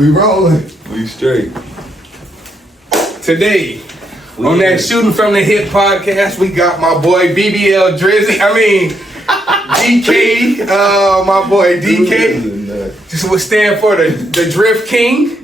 We rolling. We straight. Today, on that Shooting from the Hip podcast, we got my boy BBL Drizzy. DK, my boy DK. This would stand for the Drift King.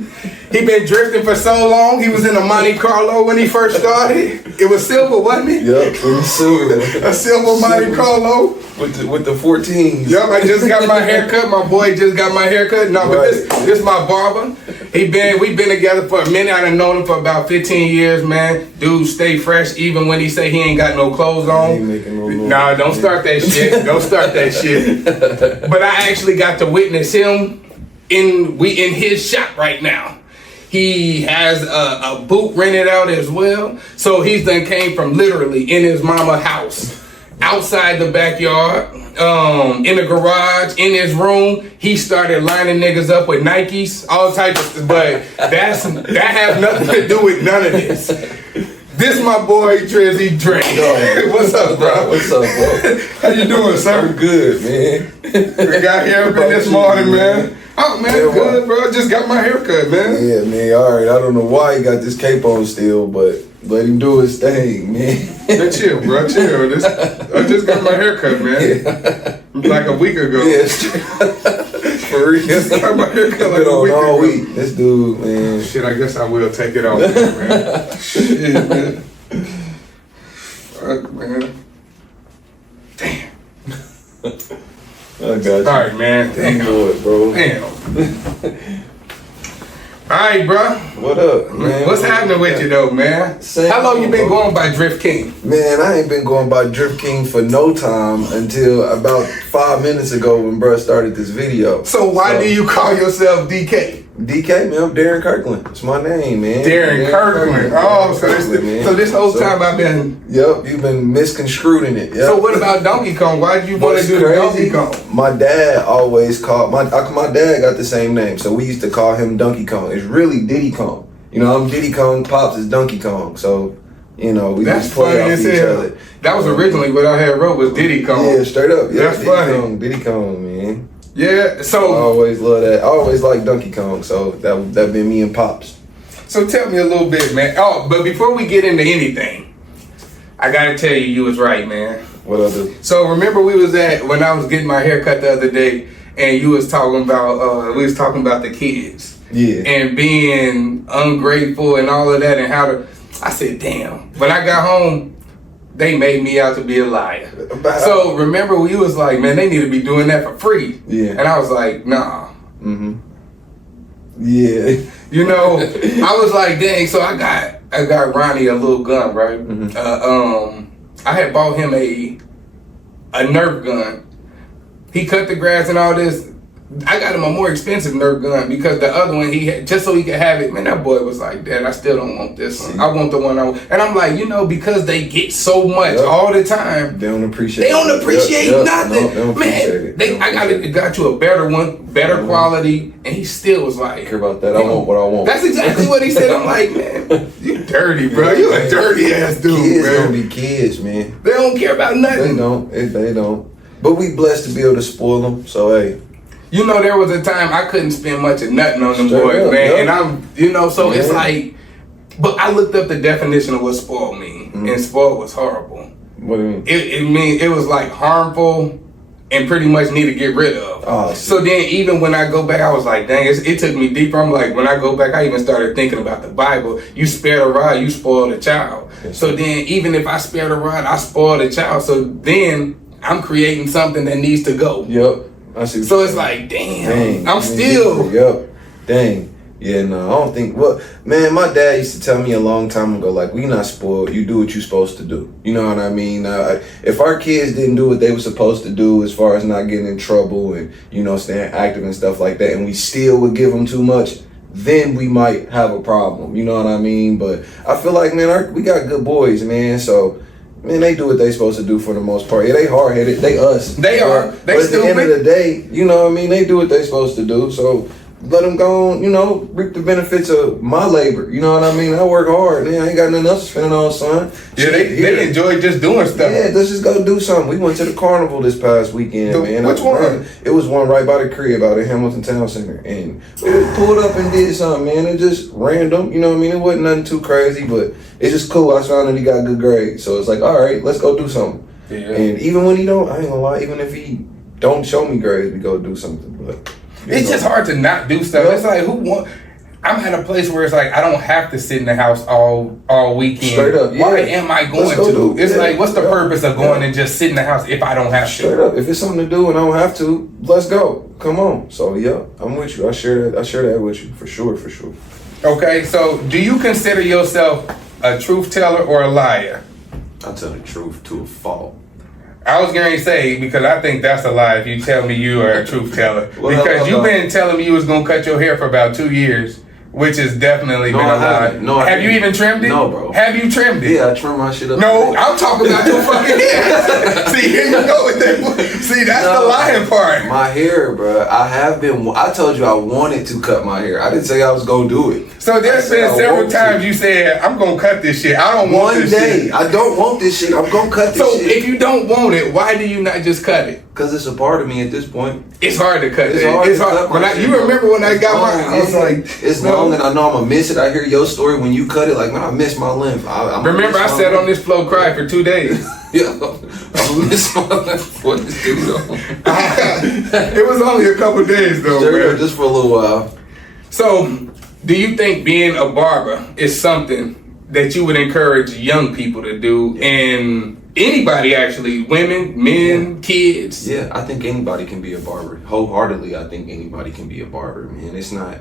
He been drifting for so long. He was in a Monte Carlo when he first started. It was silver, wasn't it? Yep, it was silver. A silver Monte Carlo. With the 14s. Yup, I just got my hair cut. My boy just got my hair cut. No, but this my barber. We've been together for a minute. I done known him for about 15 years, man. Dude stay fresh even when he say he ain't got no clothes on. He ain't making no noise. Nah, don't start that shit. Don't start that shit. But I actually got to witness him in his shop right now. He has a booth rented out as well. So he's done came from literally in his mama house, outside the backyard, in the garage, in his room. He started lining niggas up with Nikes, all types of stuff. But that has nothing to do with none of this. This my boy Drizzy Dre. What's up, bro? What's up, bro? How you doing, sir? I'm good, man. We got here this morning, man. Oh, man, yeah, good, bro. Just got my hair cut, man. Yeah, man, all right. I don't know why he got this cape on still, but let him do his thing, man. Man, chill, bro, chill. I just got my hair cut, man. Yeah. Like a week ago. Yeah, for real. Just got my hair cut like a week all ago. Week. This dude, man. Shit, I guess I will take it off, man. Shit, man. Fuck, man. Damn. I got you. All right, man. Damn. Lord, bro. Damn. All right, bro. What up, man? What's happening with you, though, man? Same How long you been bro. going by Drift King? Man, I ain't been going by Drift King for no time until about 5 minutes ago when bruh started this video. So why do you call yourself DK? DK, man, I'm Darren Kirkland. It's my name, man. Darren Kirkland. Oh, so this whole time I've been... Yep, you've been misconstrued in it. Yep. So what about Donkey Kong? Why did you want to do the Donkey Kong? My dad always called... My dad got the same name, so we used to call him Donkey Kong. It's really Diddy Kong. You know, I'm Diddy Kong, Pops is Donkey Kong. So, you know, we just play off each other. That was originally what I had wrote was Diddy Kong. Yeah, straight up. Yeah, that's funny. Diddy Kong, man. Yeah, so... I always love that. I always liked Donkey Kong, so that been me and Pops. So tell me a little bit, man. Oh, but before we get into anything, I gotta tell you was right, man. What I do? So remember when I was getting my hair cut the other day, and you was talking about the kids. Yeah. And being ungrateful and all of that, and how to... I said, damn. When I got home, they made me out to be a liar. So remember when you was like, man, they need to be doing that for free. Yeah. And I was like, nah. Mm-hmm. Yeah. You know, I was like, dang. So I got Ronnie a little gun, right? Mm-hmm. I had bought him a Nerf gun. He cut the grass and all this. I got him a more expensive Nerf gun because the other one he had, just so he could have it. Man, that boy was like, Dad, I still don't want this one. I want the one I want. And I'm like, you know, because they get so much all the time. They don't appreciate nothing. No, man, I got you a better one, better quality. And he still was like, I care about that. I want what I want. That's exactly what he said. I'm like, man, you dirty, bro. You a dirty ass dude, kids man. Don't be kids, man. They don't care about nothing. They don't. But we blessed to be able to spoil them. So, hey. You know, there was a time I couldn't spend much of nothing on them boys, man. Yep. And I'm, you know, so it's like, but I looked up the definition of what spoiled mean, and spoiled was horrible. What do you mean? It was like harmful and pretty much need to get rid of. Oh, so then even when I go back, I was like, dang, it took me deeper. I'm like, when I go back, I even started thinking about the Bible. You spare the rod, you spoil the child. So then even if I spare the rod, I spoil the child. So then I'm creating something that needs to go. Yep. So it's like, damn, I'm still. Yep. Dang. Yeah, no, I don't think. Well, man, my dad used to tell me a long time ago, like, we not spoiled. You do what you're supposed to do. You know what I mean? If our kids didn't do what they were supposed to do as far as not getting in trouble and, you know, staying active and stuff like that, and we still would give them too much, then we might have a problem. You know what I mean? But I feel like, man, we got good boys, man, so... Man, they do what they supposed to do for the most part. Yeah, they hard-headed. They us. They are. But at the end of the day, you know what I mean? They do what they supposed to do. So, let them go on, reap the benefits of my labor. You know what I mean? I work hard, man. I ain't got nothing else to spend it on, son. Yeah, they enjoy just doing stuff. Yeah, let's just go do something. We went to the carnival this past weekend, man. Which one? It was one right by the crib out at Hamilton Town Center. And we pulled up and did something, man. It just random, you know what I mean? It wasn't nothing too crazy, but it's just cool. I found that he got good grades. So it's like, all right, let's go do something. Yeah. And even when he don't, I ain't gonna lie, even if he don't show me grades, we go do something. But it's just hard to not do stuff. It's like I'm at a place where it's like I don't have to sit in the house all weekend. Straight up. Yeah. Why am I going to? It's like, what's the purpose of going and just sit in the house if I don't have to? Straight up. If it's something to do and I don't have to, let's go. Come on. So yeah, I'm with you. I share that with you for sure. Okay, so do you consider yourself a truth teller or a liar? I tell the truth to a fault. I was going to say, because I think that's a lie if you tell me you are a truth teller. Well, because you've been telling me you was going to cut your hair for about 2 years, which has definitely been a lie. No, have you even trimmed it? No, bro. Have you trimmed it? Yeah, I trim my shit up. No, I'm talking about your fucking hair. See, here you go with that. See, that's the lying part. My hair, bro. I told you I wanted to cut my hair. I didn't say I was going to do it. So there's been several times you said, I'm going to cut this shit. I don't want this shit. I don't want this shit. I'm going to cut this shit. So if you don't want it, why do you not just cut it? Because it's a part of me at this point. It's hard to cut. It's hard. You remember when I got mine? I was like, it's long, and I know I'm gonna miss it. I hear your story when you cut it. Like, man, I miss my length. Remember, I sat on this floor, cried for 2 days. Yeah, I miss my length for this dude. It was only a couple days though, bro. Just for a little while. So, do you think being a barber is something that you would encourage young people to do, and anybody actually, women, men, kids? Yeah, I think anybody can be a barber. Wholeheartedly, I think anybody can be a barber, man. It's not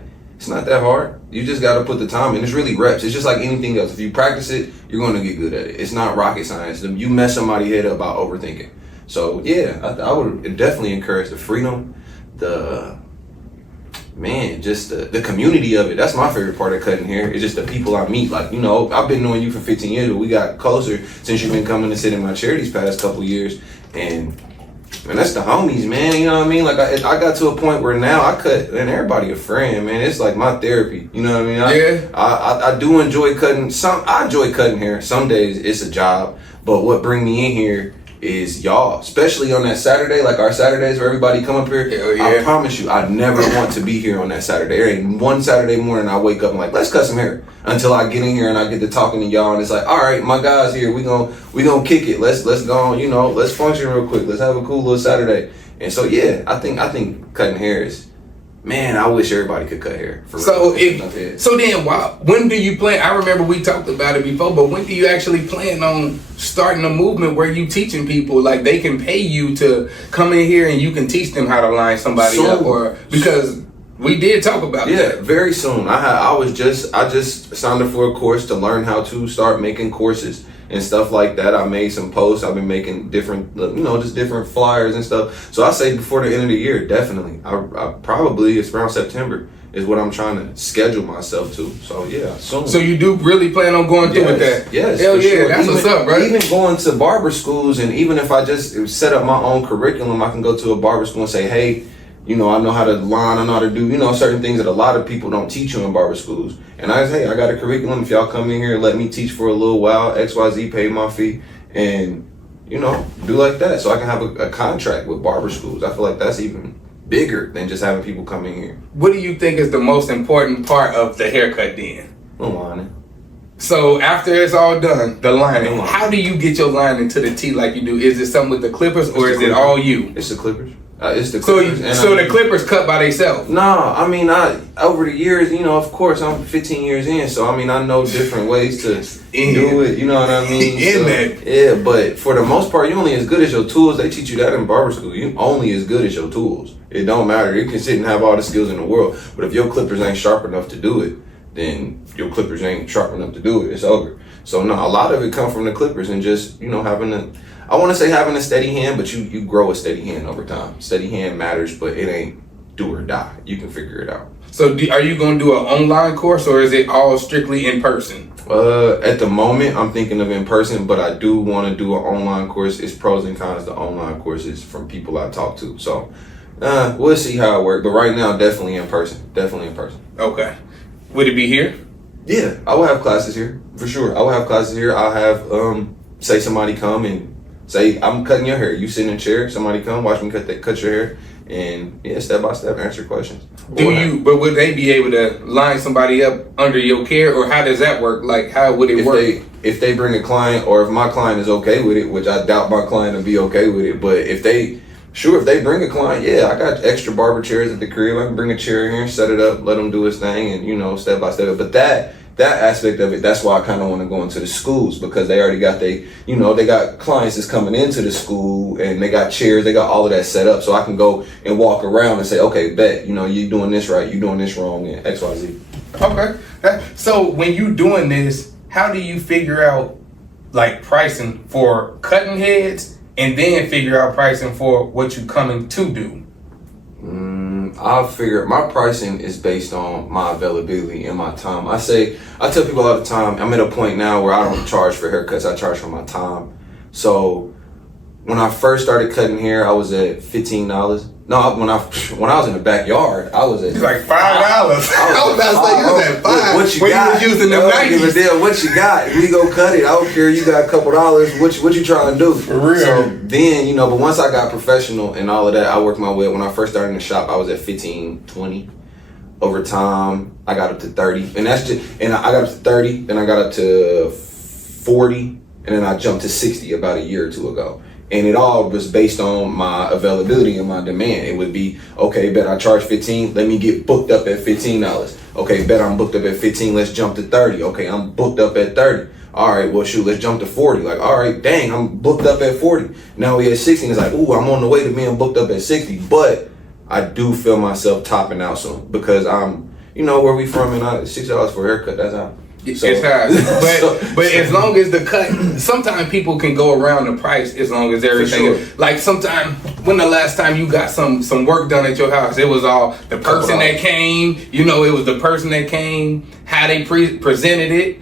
that hard. You just got to put the time in. It's really reps. It's just like anything else. If you practice it, you're going to get good at it. It's not rocket science. You mess somebody's head up by overthinking. So yeah, I would definitely encourage the freedom, just the community of it. That's my favorite part of cutting hair. It's just the people I meet. Like, I've been knowing you for 15 years, but we got closer since you've been coming to sit in my chair these past couple years. And man, that's the homies, man. You know what I mean? Like, I got to a point where now I cut, and everybody a friend, man. It's like my therapy. You know what I mean? I do enjoy cutting. I enjoy cutting hair. Some days it's a job, but what bring me in here is y'all, especially on that Saturday, like our Saturdays where everybody come up here. Hell yeah. I promise you, I never want to be here on that Saturday. There ain't one Saturday morning I wake up and like, let's cut some hair, until I get in here and I get to talking to y'all, and it's like, all right, my guys here, we gonna kick it. Let's go on, let's function real quick. Let's have a cool little Saturday. And so yeah, I think cutting hair is, man, I wish everybody could cut hair. When do you plan? I remember we talked about it before, but when do you actually plan on starting a movement where you teaching people, like they can pay you to come in here and you can teach them how to line somebody up? Or because we did talk about that. Yeah, very soon. I just signed up for a course to learn how to start making courses and stuff like that. I made some posts. I've been making different, just different flyers and stuff. So I say before the end of the year, definitely. I probably, it's around September is what I'm trying to schedule myself to. So yeah, soon. So you do really plan on going through with that? Yes. Hell yeah, sure. That's what's up, right? Even going to barber schools, and even if I just set up my own curriculum, I can go to a barber school and say, hey, I know how to line, I know how to do, certain things that a lot of people don't teach you in barber schools. And I say, hey, I got a curriculum. If y'all come in here, let me teach for a little while, XYZ, pay my fee, and, do like that. So I can have a contract with barber schools. I feel like that's even bigger than just having people come in here. What do you think is the most important part of the haircut then? The lining. So after it's all done, the lining, how do you get your lining to the T like you do? Is it something with the clippers, or is it all you? It's the clippers. It's the clippers. So the clippers cut by themselves? Nah, I mean, over the years, of course, I'm 15 years in, so I mean, I know different ways to do it. You know what I mean? Yeah, but for the most part, you only as good as your tools. They teach you that in barber school. You only as good as your tools. It don't matter. You can sit and have all the skills in the world, but if your clippers ain't sharp enough to do it, then your clippers ain't sharp enough to do it. It's over. So no, a lot of it come from the clippers and just I want to say having a steady hand, but you grow a steady hand over time. Steady hand matters, but it ain't do or die. You can figure it out. So are you going to do an online course, or is it all strictly in person? At the moment, I'm thinking of in person, but I do want to do an online course. It's pros and cons to online courses from people I talk to. So We'll see how it works. But right now, definitely in person. Definitely in person. Okay. Would it be here? Yeah, I will have classes here for sure. I will have classes here. I'll have say somebody come and say I'm cutting your hair. You sit in a chair. Somebody come watch me cut your hair, and yeah, step by step answer questions. But would they be able to line somebody up under your care, or how does that work? Like, how would it work? If they bring a client, or if my client is okay with it, which I doubt my client will be okay with it, but if they bring a client, yeah, I got extra barber chairs at the crib. I can bring a chair here, set it up, let them do his thing, and step by step. But that aspect of it, that's why I kind of want to go into the schools, because they already got they got clients that's coming into the school, and they got chairs, they got all of that set up, so I can go and walk around and say, okay, bet, you doing this right, you doing this wrong, and X, Y, Z. Okay. So when you doing this, how do you figure out like pricing for cutting heads, and then figure out pricing for what you coming to do? I'll figure my pricing is based on my availability and my time. I tell people all the time, I'm at a point now where I don't charge for haircuts, I charge for my time. So when I first started cutting hair, I was at $15. No, when I was in the backyard, I was at It's like $5. I was about to say you was at $5. What you when got? You was using the I don't give a damn what you got. We go cut it. I don't care. You got a couple dollars. What you trying to do? For real. So then, but once I got professional and all of that, I worked my way. When I first started in the shop, I was at 15, 20. Over time, I got up to 30, and I got up to 30, then I got up to 40, and then I jumped to 60 about a year or two ago. And it all was based on my availability and my demand. It would be, okay, bet I charge 15, let me get booked up at $15. Okay, bet I'm booked up at 15, let's jump to 30. Okay, I'm booked up at 30. All right, well, shoot, let's jump to 40. Like, all right, dang, I'm booked up at 40. Now we at 60, and it's like, ooh, I'm on the way to being booked up at 60. But I do feel myself topping out soon, because I'm, where we from, and $6 for a haircut, that's how. So, it's high. But as long as the cut, sometimes people can go around the price as long as everything. Sure. Like sometimes, when the last time you got some work done at your house, it was all the person that came. It was the person that came, how they presented it,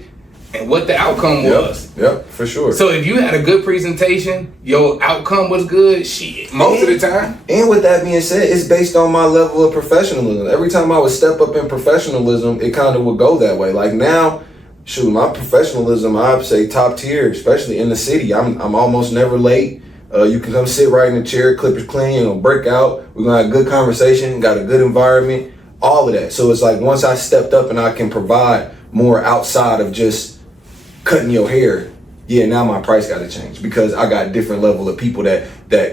and what the outcome was. Yep, for sure. So if you had a good presentation, your outcome was good. Shit, most of the time. And with that being said, it's based on my level of professionalism. Every time I would step up in professionalism, it kind of would go that way. Like now. Shoot, my professionalism, I'd say top tier, especially in the city. I'm almost never late. You can come sit right in the chair, clippers clean, you're gonna break out. We're gonna have a good conversation, got a good environment, all of that. So it's like once I stepped up and I can provide more outside of just cutting your hair, yeah, now my price got to change, because I got different level of people that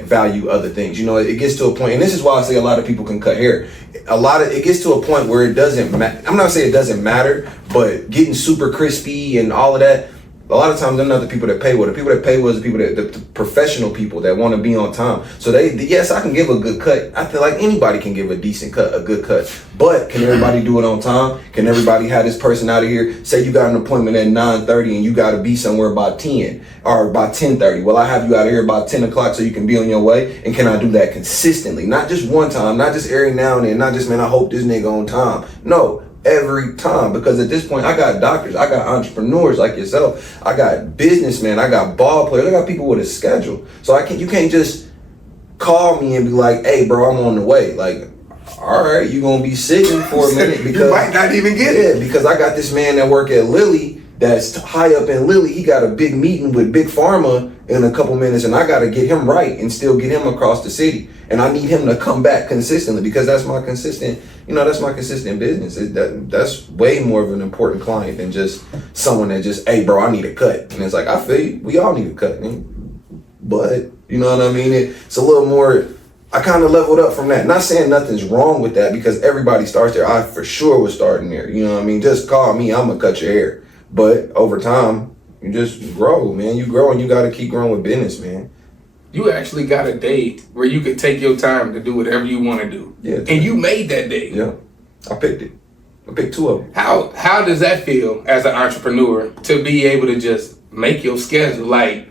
value other things. It gets to a point, and this is why I say a lot of people can cut hair. It gets to a point where it doesn't matter. I'm not saying it doesn't matter, but getting super crispy and all of that, a lot of times they're not the people that pay well. The people that pay well is the professional people that want to be on time. So yes, I can give a good cut. I feel like anybody can give a decent cut, a good cut. But can everybody do it on time? Can everybody have this person out of here? Say you got an appointment at 9:30 and you got to be somewhere by 10 or by 10:30. Well, I have you out of here by 10 o'clock so you can be on your way. And can I do that consistently? Not just one time, not just every now and then, not just, man, I hope this nigga on time. No. Every time, because at this point I got doctors, I got entrepreneurs like yourself, I got businessmen, I got ball players, I got people with a schedule. So you can't just call me and be like, hey bro, I'm on the way. Like, all right, you gonna be sitting for a minute, because you might not even get it. Because I got this man that work at Lilly that's high up in Lilly. He got a big meeting with Big Pharma in a couple minutes, and I got to get him right and still get him across the city. And I need him to come back consistently, because that's my consistent business. That's way more of an important client than just someone that just, hey bro, I need a cut. And it's like, I feel you, we all need a cut. But, you know what I mean? It's a little more, I kind of leveled up from that. Not saying nothing's wrong with that, because everybody starts there. I for sure was starting there. You know what I mean? Just call me, I'm going to cut your hair. But over time, you just grow, man. You grow, and you got to keep growing with business, man. You actually got a day where you could take your time to do whatever you want to do. Yeah. And you made that day. Yeah. I picked it. I picked two of them. How does that feel as an entrepreneur to be able to just make your schedule? Like,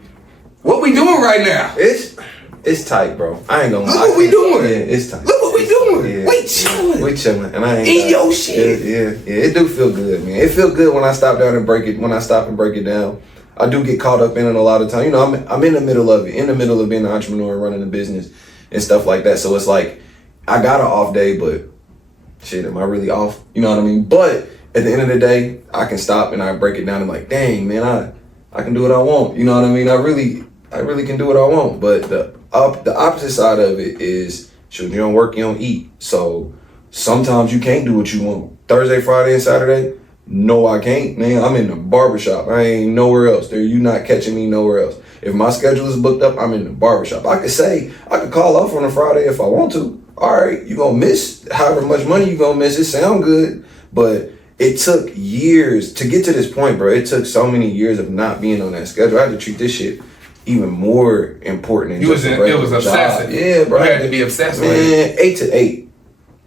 what we doing right now? It's tight, bro. I ain't gonna lie. Look what we doing. Yeah, it's tight. Look what we doing. Yeah. We chilling. We chilling. And I ain't in your shit. Yeah. It do feel good, man. It feel good when I stop and break it down. I do get caught up in it a lot of time. I'm in the middle of it, in the middle of being an entrepreneur, running a business and stuff like that. So it's like, I got an off day, but shit, am I really off? You know what I mean? But at the end of the day, I can stop and I break it down and like, dang, man, I can do what I want. You know what I mean? I really can do what I want. But the opposite side of it is, shoot, you don't work, you don't eat. So sometimes you can't do what you want. Thursday, Friday, and Saturday, no, I can't. Man, I'm in the barbershop. I ain't nowhere else. You not catching me nowhere else. If my schedule is booked up, I'm in the barbershop. I could call off on a Friday if I want to. All right, you gonna miss however much money you gonna miss. It sound good, but it took years to get to this point, bro. It took so many years of not being on that schedule. I had to treat this shit even more important than it was obsessive. Yeah, bro. You had to be obsessed with it. 8 to 8,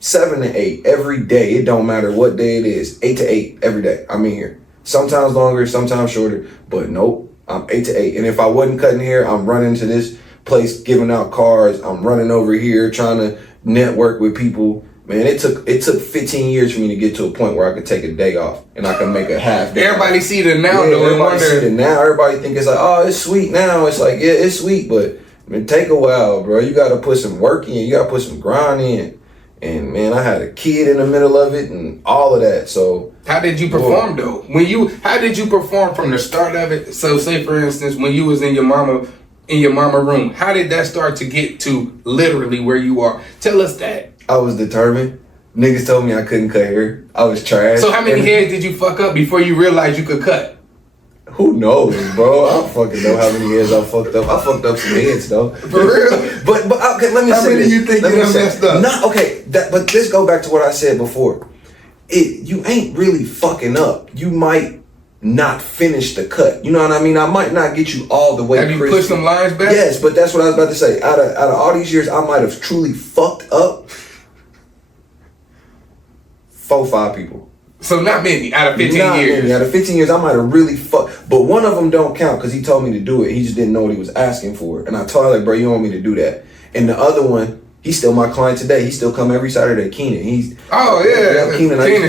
7 to 8 every day. It don't matter what day it is. 8 to 8 every day. I'm in here. Sometimes longer, sometimes shorter, but nope. I'm 8 to 8. And if I wasn't cutting hair, I'm running to this place giving out cards. I'm running over here trying to network with people. Man, it took 15 years for me to get to a point where I could take a day off and I can make a half day. Everybody see it now, yeah, though. Everybody see it now. Everybody think it's like, oh, it's sweet now. It's like, yeah, it's sweet, but man, take a while, bro. You got to put some work in. You got to put some grind in. And man, I had a kid in the middle of it and all of that. So how did you perform though? How did you perform from the start of it? So say for instance, when you was in your mama room, how did that start to get to literally where you are? Tell us that. I was determined. Niggas told me I couldn't cut hair. I was trash. So how many heads did you fuck up before you realized you could cut? Who knows, bro? I don't fucking know how many heads I fucked up. I fucked up some heads though. For real? but okay, let me say this. How many do you think you messed up? Nah, okay. But let's go back to what I said before. You ain't really fucking up. You might not finish the cut. You know what I mean? I might not get you all the way. Have you pushed some lines back? Yes, but that's what I was about to say. Out of all these years, I might have truly fucked up 4 or 5 people. So not many out of 15 years. Out of 15 years, I might have really fucked. But one of them don't count because he told me to do it. He just didn't know what he was asking for. And I told him, like, bro, you want me to do that. And the other one, he's still my client today. He still come every Saturday. Keenan. Keenan.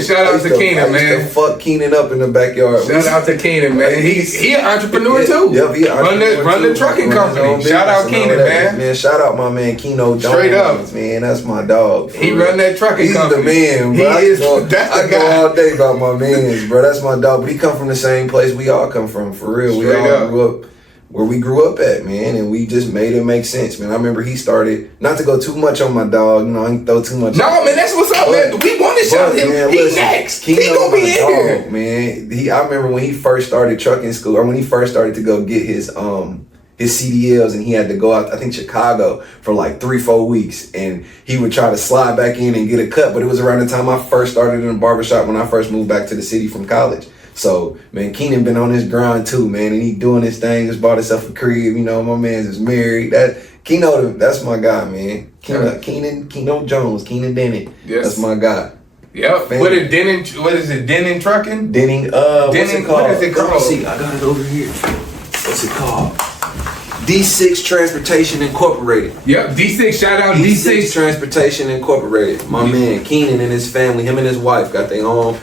Shout out to Keenan, man. I used to fuck Keenan up in the backyard. Shout out to Keenan, man. He an entrepreneur too. Yep, he an entrepreneur run the trucking company. Shout out Keenan, man. Man, shout out my man Keno Jones. Straight up, man. That's my dog. He run that trucking company. He's the man, bro. I go all day about my mans, bro. That's my dog. But he come from the same place we all come from, for real. We all grew up where we grew up at, man, and we just made it make sense, man. I remember he started, not to go too much on my dog, you know, I ain't throw too much. No, man, that's what's up, man. We want to shout him. Man, he next. He gonna be in here, man. I remember when he first started trucking school, or when he first started to go get his CDLs, and he had to go out, I think Chicago, for like 3-4 weeks, and he would try to slide back in and get a cut, but it was around the time I first started in the barbershop when I first moved back to the city from college. So, man, Keenan been on his grind too, man, and he doing his thing, just bought himself a crib, you know, my man's is married. Keno, that's my guy, man. Keno Jones, Keenan Denning. Yes. That's my guy. Yep. What is it, Denning Trucking? Denning, what's it called? What is it called? See, I got it over here. What's it called? D6 Transportation Incorporated. Yep, D6, shout out D6 Transportation Incorporated. My man, Keenan and his family, him and his wife got their own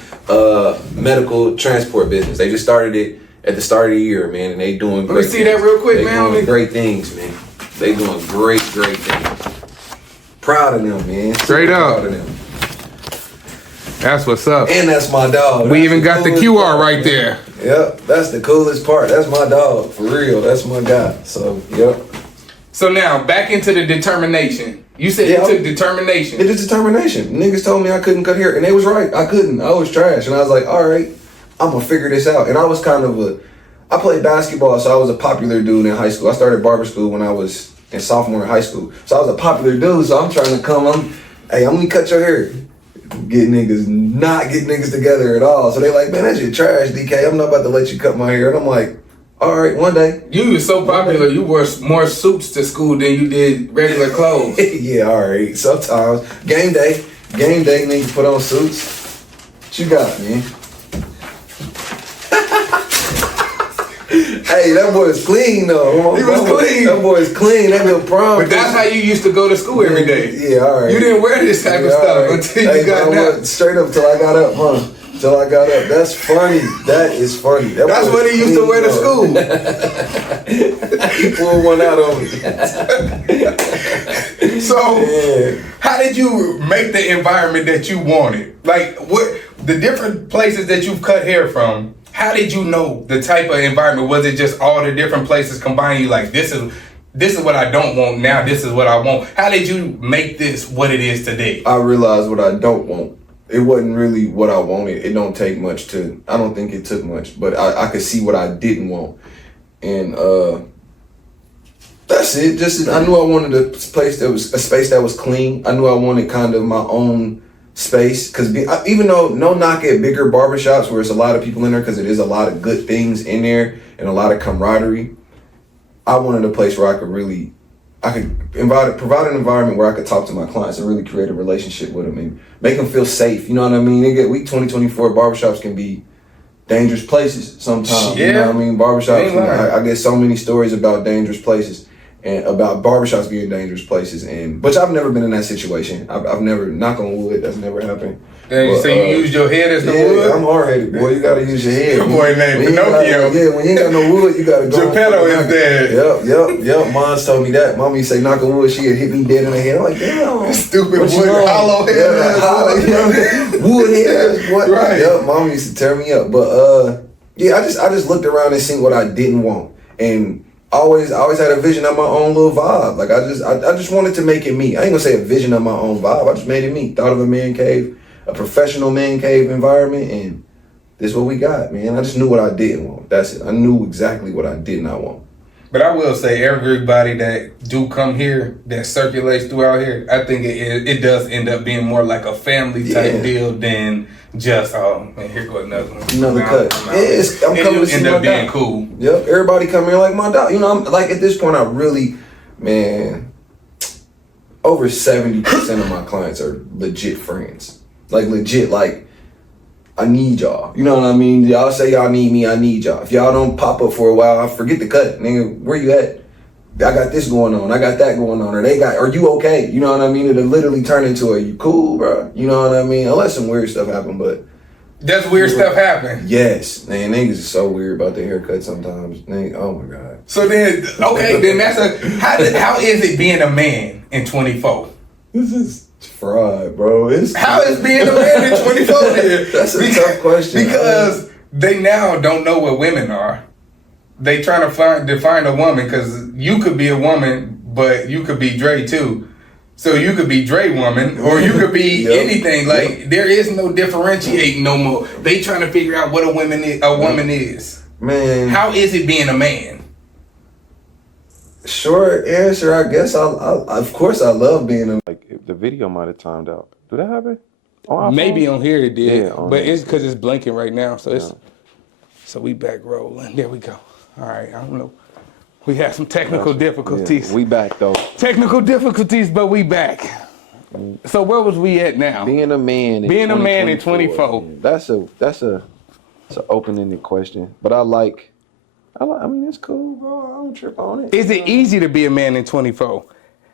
medical transport business. They just started it at the start of the year, man, and they doing great. Let me see that real quick, man. They doing great things, man. They doing great things. Proud of them, man. Straight up. Proud of them. That's what's up. And that's my dog. We even got the QR right there. Yep, that's the coolest part. That's my dog, for real. That's my guy. So, yep. So now, back into the determination. You said it took determination. It is determination. Niggas told me I couldn't cut hair, and they was right. I couldn't. I was trash. And I was like, all right, I'm going to figure this out. And I was kind of I played basketball, so I was a popular dude in high school. I started barber school when I was in sophomore in high school. So I was a popular dude, so I'm trying to I'm going to cut your hair. Not get niggas together at all. So they like, man, that's your trash, DK. I'm not about to let you cut my hair. And I'm like, all right, one day. You was so popular, you wore more suits to school than you did regular clothes. Yeah, all right. Sometimes. Game day, niggas put on suits. What you got, man? Hey, that boy's clean, though. He was clean. That boy's clean. That little prom. But that's how you used to go to school every day. Yeah, all right. You didn't wear this type of stuff until you got down. Straight up till I got up, huh? till I got up. That's funny. That is funny. That's what he used to wear to school. He pulled one out on me. So, how did you make the environment that you wanted? Like, what the different places that you've cut hair from? How did you know the type of environment? Was it just all the different places combined? You like, this is what I don't want now. This is what I want. How did you make this what it is today? I realized what I don't want. It wasn't really what I wanted. It don't take much to. I don't think it took much, but I could see what I didn't want, and that's it. Just I knew I wanted a space that was clean. I knew I wanted kind of my own space, because even though no knock at bigger barbershops where it's a lot of people in there, because it is a lot of good things in there and a lot of camaraderie, I wanted a place where I could provide an environment where I could talk to my clients and really create a relationship with them and make them feel safe. You know what I mean? 2024 barbershops can be dangerous places sometimes. Yeah. You know what I mean? Barbershops, I get so many stories about dangerous places and about barbershops being dangerous places, but I've never been in that situation. I've never, knock on wood, that's never happened. So you used your head as the wood? I'm hard-headed, boy. You gotta use your head. Your boy named Pinocchio. When you ain't got no wood, you gotta go. Geppetto is dead. Yep. Mom's told me that. Mommy say knock on wood, she had hit me dead in the head. I'm like, damn. Stupid wood, hollow head. Wood head. What? Right. Yep. Mom used to tear me up. But I just looked around and seen what I didn't want, and I always had a vision of my own little vibe. Like I just wanted to make it me. I ain't gonna say a vision of my own vibe. I just made it me. Thought of a man cave, a professional man cave environment, and this is what we got, man. I just knew what I didn't want. That's it. I knew exactly what I did not want. But I will say, everybody that do come here, that circulates throughout here, I think it does end up being more like a family type deal than just, oh, man, here goes another one. Another cut. I'm coming to see end my up being dog. cool. Yep, everybody come here like my dog. You know, I'm like, at this point, I really, man, over 70% of my clients are legit friends. Like, legit, like, I need y'all. You know what I mean? Y'all say y'all need me, I need y'all. If y'all don't pop up for a while, I forget the cut. Nigga, where you at? I got this going on. I got that going on. Or are you okay? You know what I mean? It'll literally turn into you cool, bro? You know what I mean? Unless some weird stuff happen, but. Does weird stuff happen? Yes. Man, niggas is so weird about their haircut sometimes. Oh my God. So then, okay, then how is it being a man in 24? This is fraud, bro. How is being a man in 24 then? That's a tough question. Because they now don't know what women are. They trying to define a woman, because you could be a woman, but you could be Dre too. So you could be Dre woman, or you could be anything. Like there is no differentiating no more. They trying to figure out what a woman is. Man, how is it being a man? Short answer, I guess. Of course, I love being a. Like if the video might have timed out. Did that happen? Maybe on here it did, yeah, but it's because it's blinking right now. So so we back rolling. There we go. All right, I don't know. We had some technical difficulties. Yeah, we back though. Technical difficulties, but we back. So where was we at now? Being a man. Being a man in 24. That's an open-ended question, but I mean, it's cool, bro. I don't trip on it. Is it easy to be a man in 24?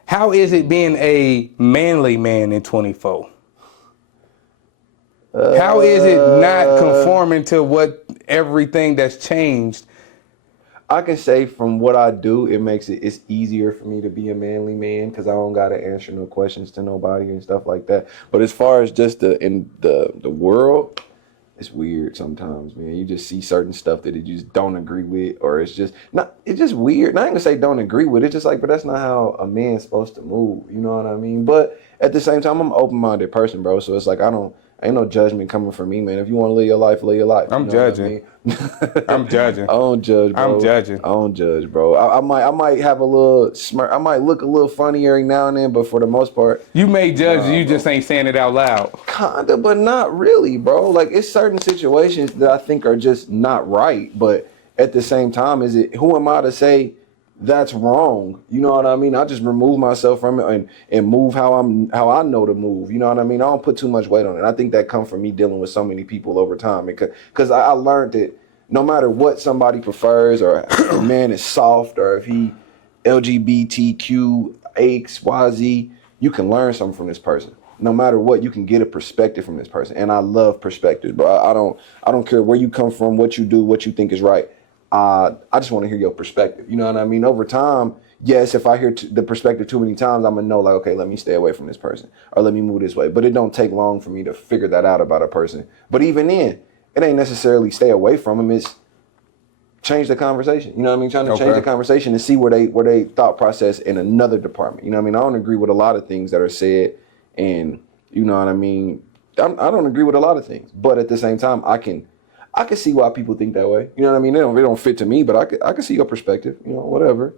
How is it being a manly man in 24? How is it not conforming to what everything that's changed? I can say from what I do, it's easier for me to be a manly man because I don't gotta answer no questions to nobody and stuff like that. But as far as just in the world, it's weird sometimes, man. You just see certain stuff that you just don't agree with, or it's just weird. And I ain't gonna say don't agree with it, just like, but that's not how a man's supposed to move. You know what I mean? But at the same time, I'm an open-minded person, bro. So it's like ain't no judgment coming from me, man. If you want to live your life, live your life. I'm judging. I'm judging. I don't judge, bro. I'm judging. I don't judge, bro. I might have a little smirk. I might look a little funny every now and then, but for the most part, you may judge. You just ain't saying it out loud. Kinda, but not really, bro. Like it's certain situations that I think are just not right, but at the same time, who am I to say that's wrong? You know what I mean? I just remove myself from it and move how I know to move. You know what I mean? I don't put too much weight on it. I think that comes from me dealing with so many people over time, because I learned that no matter what somebody prefers, or if a man is soft, or if he LGBTQ X, Y, Z, you can learn something from this person. no matter what, you can get a perspective from this person. And I love perspectives, bro. I don't care where you come from, what you do, what you think is right. I just want to hear your perspective. You know what I mean? Over time, yes, if I hear the perspective too many times, I'm gonna know like, okay, let me stay away from this person or let me move this way. But it don't take long for me to figure that out about a person. But even then, it ain't necessarily stay away from them. It's change the conversation. You know what I mean? Trying to change the conversation and see where they thought process in another department. You know what I mean? I don't agree with a lot of things that are said, and you know what I mean? I don't agree with a lot of things, but at the same time, I can see why people think that way. You know what I mean? They don't fit to me, but I can see your perspective, you know, whatever.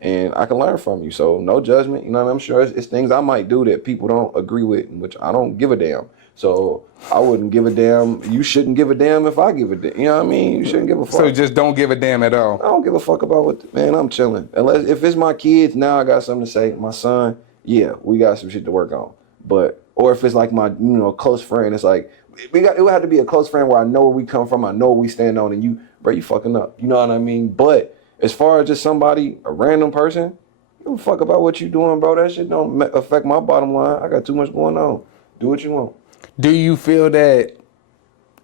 And I can learn from you. So no judgment. You know what I mean? I'm sure it's things I might do that people don't agree with, which I don't give a damn. So I wouldn't give a damn. You shouldn't give a damn if I give a damn. You know what I mean? You shouldn't give a fuck. So just don't give a damn at all. I don't give a fuck about what, man, I'm chilling. Unless if it's my kids, now I got something to say. My son, yeah, we got some shit to work on. But, or if it's like my, close friend, it's like, it would have to be a close friend where I know where we come from, I know what we stand on, and you fucking up. You know what I mean? But as far as just somebody, a random person, you don't fuck about what you doing, bro. That shit don't affect my bottom line. I got too much going on. Do what you want. Do you feel that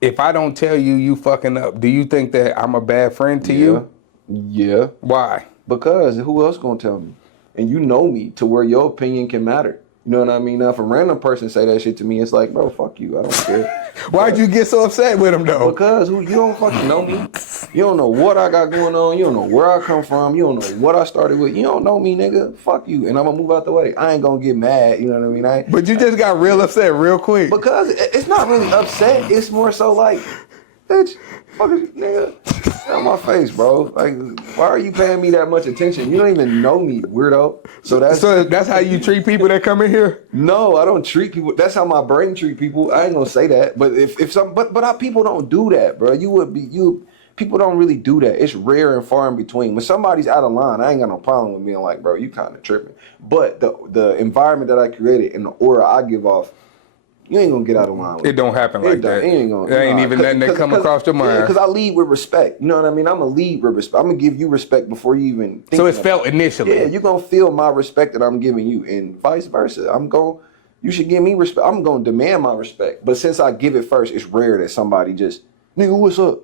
if I don't tell you, you fucking up, do you think that I'm a bad friend to you? Yeah. Why? Because who else gonna tell me? And you know me to where your opinion can matter. You know what I mean? Now, if a random person say that shit to me, it's like, bro, fuck you. I don't care. Why'd you get so upset with him, though? Because you don't fucking know me. You don't know what I got going on. You don't know where I come from. You don't know what I started with. You don't know me, nigga. Fuck you. And I'm gonna move out the way. I ain't gonna get mad. You know what I mean? But you just got real upset real quick. Because it's not really upset. It's more so like, bitch, fuck is nigga. Get out my face, bro. Like, why are you paying me that much attention? You don't even know me, weirdo. So that's how you treat people that come in here? No, I don't treat people. That's how my brain treat people. I ain't gonna say that. But people don't do that, bro. People don't really do that. It's rare and far in between. When somebody's out of line, I ain't got no problem with being like, bro, you kind of tripping. But the environment that I created and the aura I give off, you ain't gonna get out of line with it. It don't happen like that. It ain't gonna. There ain't even nothing that come across your mind. Because I lead with respect. You know what I mean? I'm gonna lead with respect. I'm gonna give you respect before you even think. So it's felt initially. Yeah, you're gonna feel my respect that I'm giving you, and vice versa. You should give me respect. I'm gonna demand my respect. But since I give it first, it's rare that somebody just, nigga, what's up?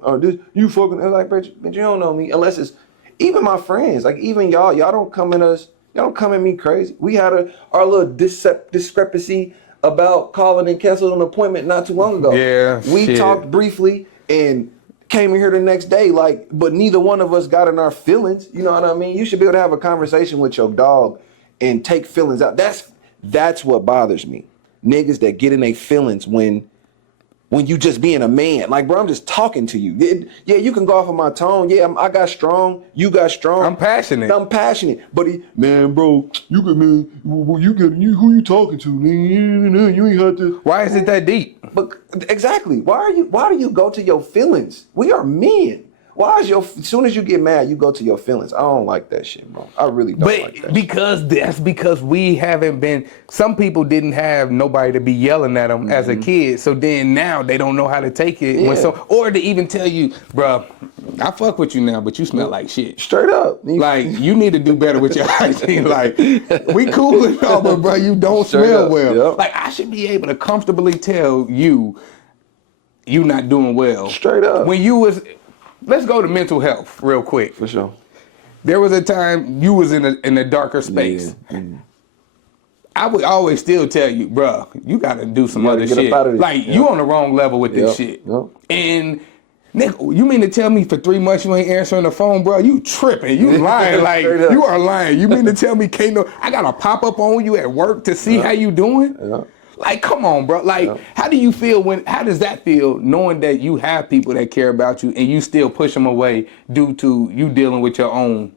You fucking like, bitch, you don't know me. Unless it's even my friends, like even y'all don't come at us. Y'all don't come at me crazy. We had our little discrepancy about calling and canceling an appointment not too long ago. Yeah, we talked briefly and came in here the next day, but neither one of us got in our feelings. You know what I mean? You should be able to have a conversation with your dog and take feelings out. That's what bothers me. Niggas that get in their feelings when you just being a man. Like, bro, I'm just talking to you. Yeah, you can go off of my tone. Yeah, I got strong. You got strong. I'm passionate. But man, bro, who you talking to? You ain't had to. Why is it that deep? But exactly. Why do you go to your feelings? We are men. Why is as soon as you get mad, you go to your feelings? I don't like that shit, bro. I really don't like that. Because we haven't been. Some people didn't have nobody to be yelling at them as a kid, so then now they don't know how to take it. Yeah. Or to even tell you, bro, I fuck with you now, but you smell like shit. Straight up, like you need to do better with your hygiene. Like we cool and all, but bro, you don't Straight smell up, well. yep. Like I should be able to comfortably tell you not doing well. Straight up. When you was. Let's go to mental health real quick. For sure. There was a time you was in a darker space. Yeah. Mm-hmm. I would always still tell you, bro, you got to do some other shit. Like, you on the wrong level with this shit. Yep. And, nigga, you mean to tell me for 3 months you ain't answering the phone, bro? You tripping. You lying. Like, you are lying. You mean to tell me I got to pop up on you at work to see how you doing? Yeah. Like, come on, bro. Like, how do you feel how does that feel knowing that you have people that care about you and you still push them away due to you dealing with your own?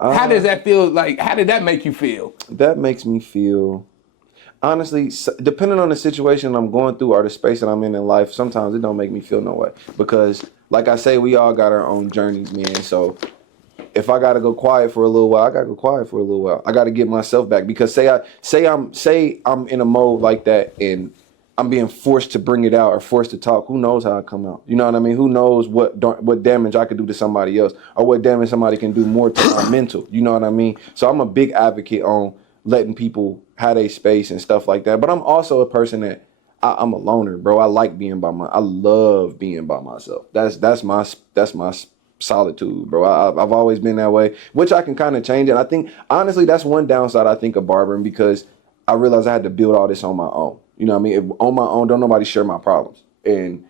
How does that feel? Like, how did that make you feel? That makes me feel, honestly, depending on the situation I'm going through or the space that I'm in life, sometimes it don't make me feel no way. Because, like I say, we all got our own journeys, man. So if I gotta go quiet for a little while, I gotta go quiet for a little while. I gotta get myself back because say I'm in a mode like that and I'm being forced to bring it out or forced to talk. Who knows how it come out? You know what I mean? Who knows what damage I could do to somebody else or what damage somebody can do more to my mental? You know what I mean? So I'm a big advocate on letting people have a space and stuff like that. But I'm also a person that I'm a loner, bro. I like being I love being by myself. That's my solitude, bro. I've always been that way, which I can kind of change it. I think honestly that's one downside I think of barbering, because I realized I had to build all this on my own. You know what I mean? On my own, don't nobody share my problems. And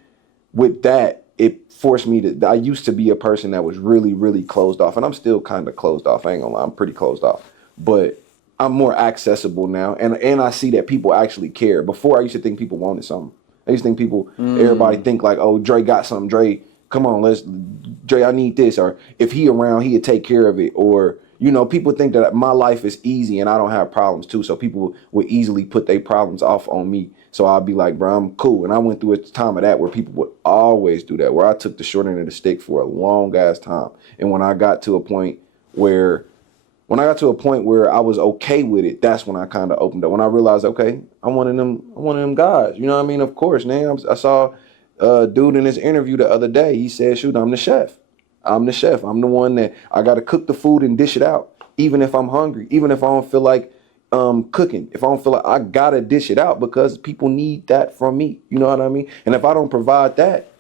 with that, it forced me to, I used to be a person that was really, really closed off. And I'm still kind of closed off. I ain't gonna lie, I'm pretty closed off. But I'm more accessible now. And I see that people actually care. Before, I used to think people wanted something. I used to think everybody think like, oh, Dre got something. Dre, come on, Dre, I need this. Or if he around, he'd take care of it. Or, you know, people think that my life is easy and I don't have problems too. So people would easily put their problems off on me. So I'd be like, bro, I'm cool. And I went through a time of that where people would always do that, where I took the short end of the stick for a long ass time. And when I got to a point where I was okay with it, that's when I kind of opened up. When I realized, okay, I'm one of them guys. You know what I mean? Of course, man. I saw a dude in this interview the other day. He said, shoot, I'm the chef. I'm the chef. I'm the one that I got to cook the food and dish it out, even if I'm hungry, even if I don't feel like cooking. If I don't feel like, I got to dish it out because people need that from me. You know what I mean? And if I don't provide that,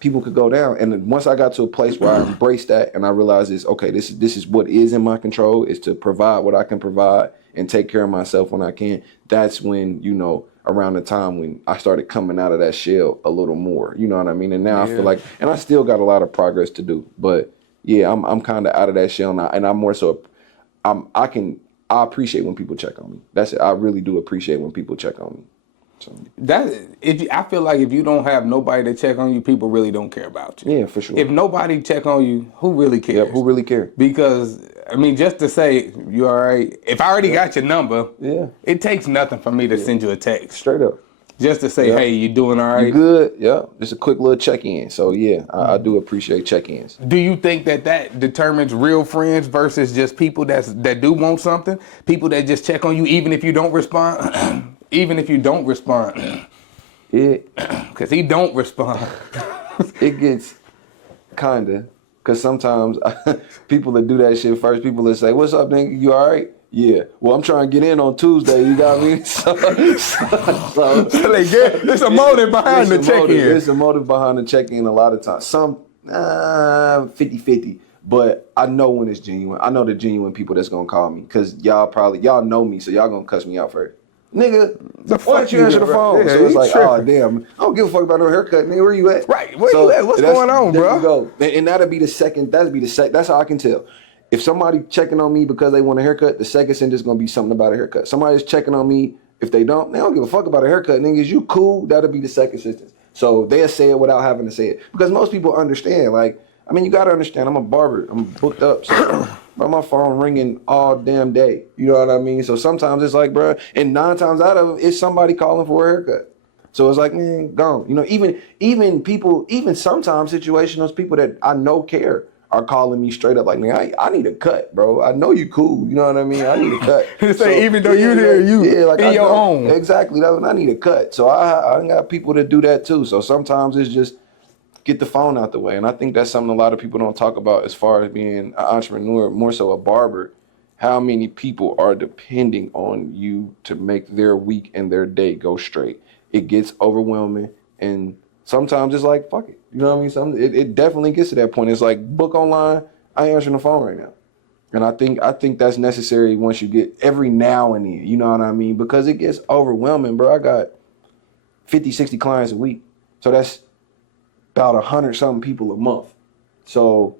people could go down. And once I got to a place where I embraced that and I realized this is what is in my control, is to provide what I can provide and take care of myself when I can. That's when, you know, around the time when I started coming out of that shell a little more, you know what I mean? And now I feel like, and I still got a lot of progress to do, but yeah, I'm kind of out of that shell now. And I'm more so, I appreciate when people check on me. That's it. I really do appreciate when people check on me. So I feel like if you don't have nobody to check on you, people really don't care about you. Yeah, for sure. If nobody check on you, who really cares? Yeah, who really cares? Because I mean, just to say you all right. If I already got your number, it takes nothing for me to send you a text. Straight up. Just to say, hey, you doing all right? You good? Yeah. Just a quick little check-in. So yeah, I do appreciate check-ins. Do you think that determines real friends versus just people that do want something? People that just check on you even if you don't respond? Even if you don't respond, because he don't respond. It gets kinda, because sometimes people that do that shit first, people that say, "What's up, nigga? You all right?" Yeah. Well, I'm trying to get in on Tuesday. You got me. So there's a motive behind the check-in. There's a motive behind the check-in a lot of times. Some 50-50. But I know when it's genuine. I know the genuine people that's gonna call me, because y'all know me, so y'all gonna cuss me out first. Nigga, why don't you answer the phone? Yeah, so it's like, oh damn, I don't give a fuck about no haircut, nigga. Where you at? Right, where you at? What's going on, bro? You go. And that'll be the second. That's how I can tell. If somebody checking on me because they want a haircut, the second sentence is gonna be something about a haircut. Somebody's checking on me if they don't give a fuck about a haircut, nigga. Is you cool? That'll be the second sentence. So they'll say it without having to say it, because most people understand. Like, I mean, you gotta understand. I'm a barber. I'm booked up. So my phone ringing all damn day. You know what I mean? So sometimes it's like, bro, and 9 times out of it, it's somebody calling for a haircut. So it's like, man, gone. You know, even people, even sometimes situational people that I know care are calling me straight up like, man, I need a cut, bro. I know you cool. You know what I mean? I need a cut. So, even though you here, like in your own. Exactly. I need a cut. So I got people that do that too. So sometimes it's just get the phone out the way. And I think that's something a lot of people don't talk about as far as being an entrepreneur, more so a barber. How many people are depending on you to make their week and their day go straight? It gets overwhelming, and sometimes it's like, fuck it. You know what I mean? It definitely gets to that point. It's like, book online, I ain't answering the phone right now. And I think that's necessary once you get every now and then, you know what I mean? Because it gets overwhelming, bro. I got 50, 60 clients a week. So that's about 100 something people a month. So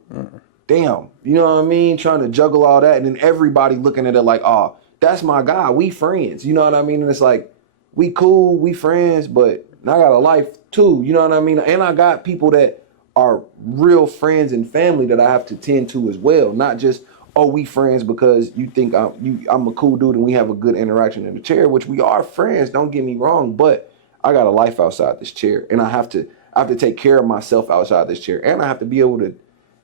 damn, you know what I mean? Trying to juggle all that, and then everybody looking at it like, oh, that's my guy, we friends, you know what I mean? And it's like, we cool, we friends, but I got a life too, you know what I mean? And I got people that are real friends and family that I have to tend to as well, not just, oh, we friends because you think I'm a cool dude and we have a good interaction in the chair, which we are friends, don't get me wrong, but I got a life outside this chair, and I have to take care of myself outside this chair, and I have to be able to,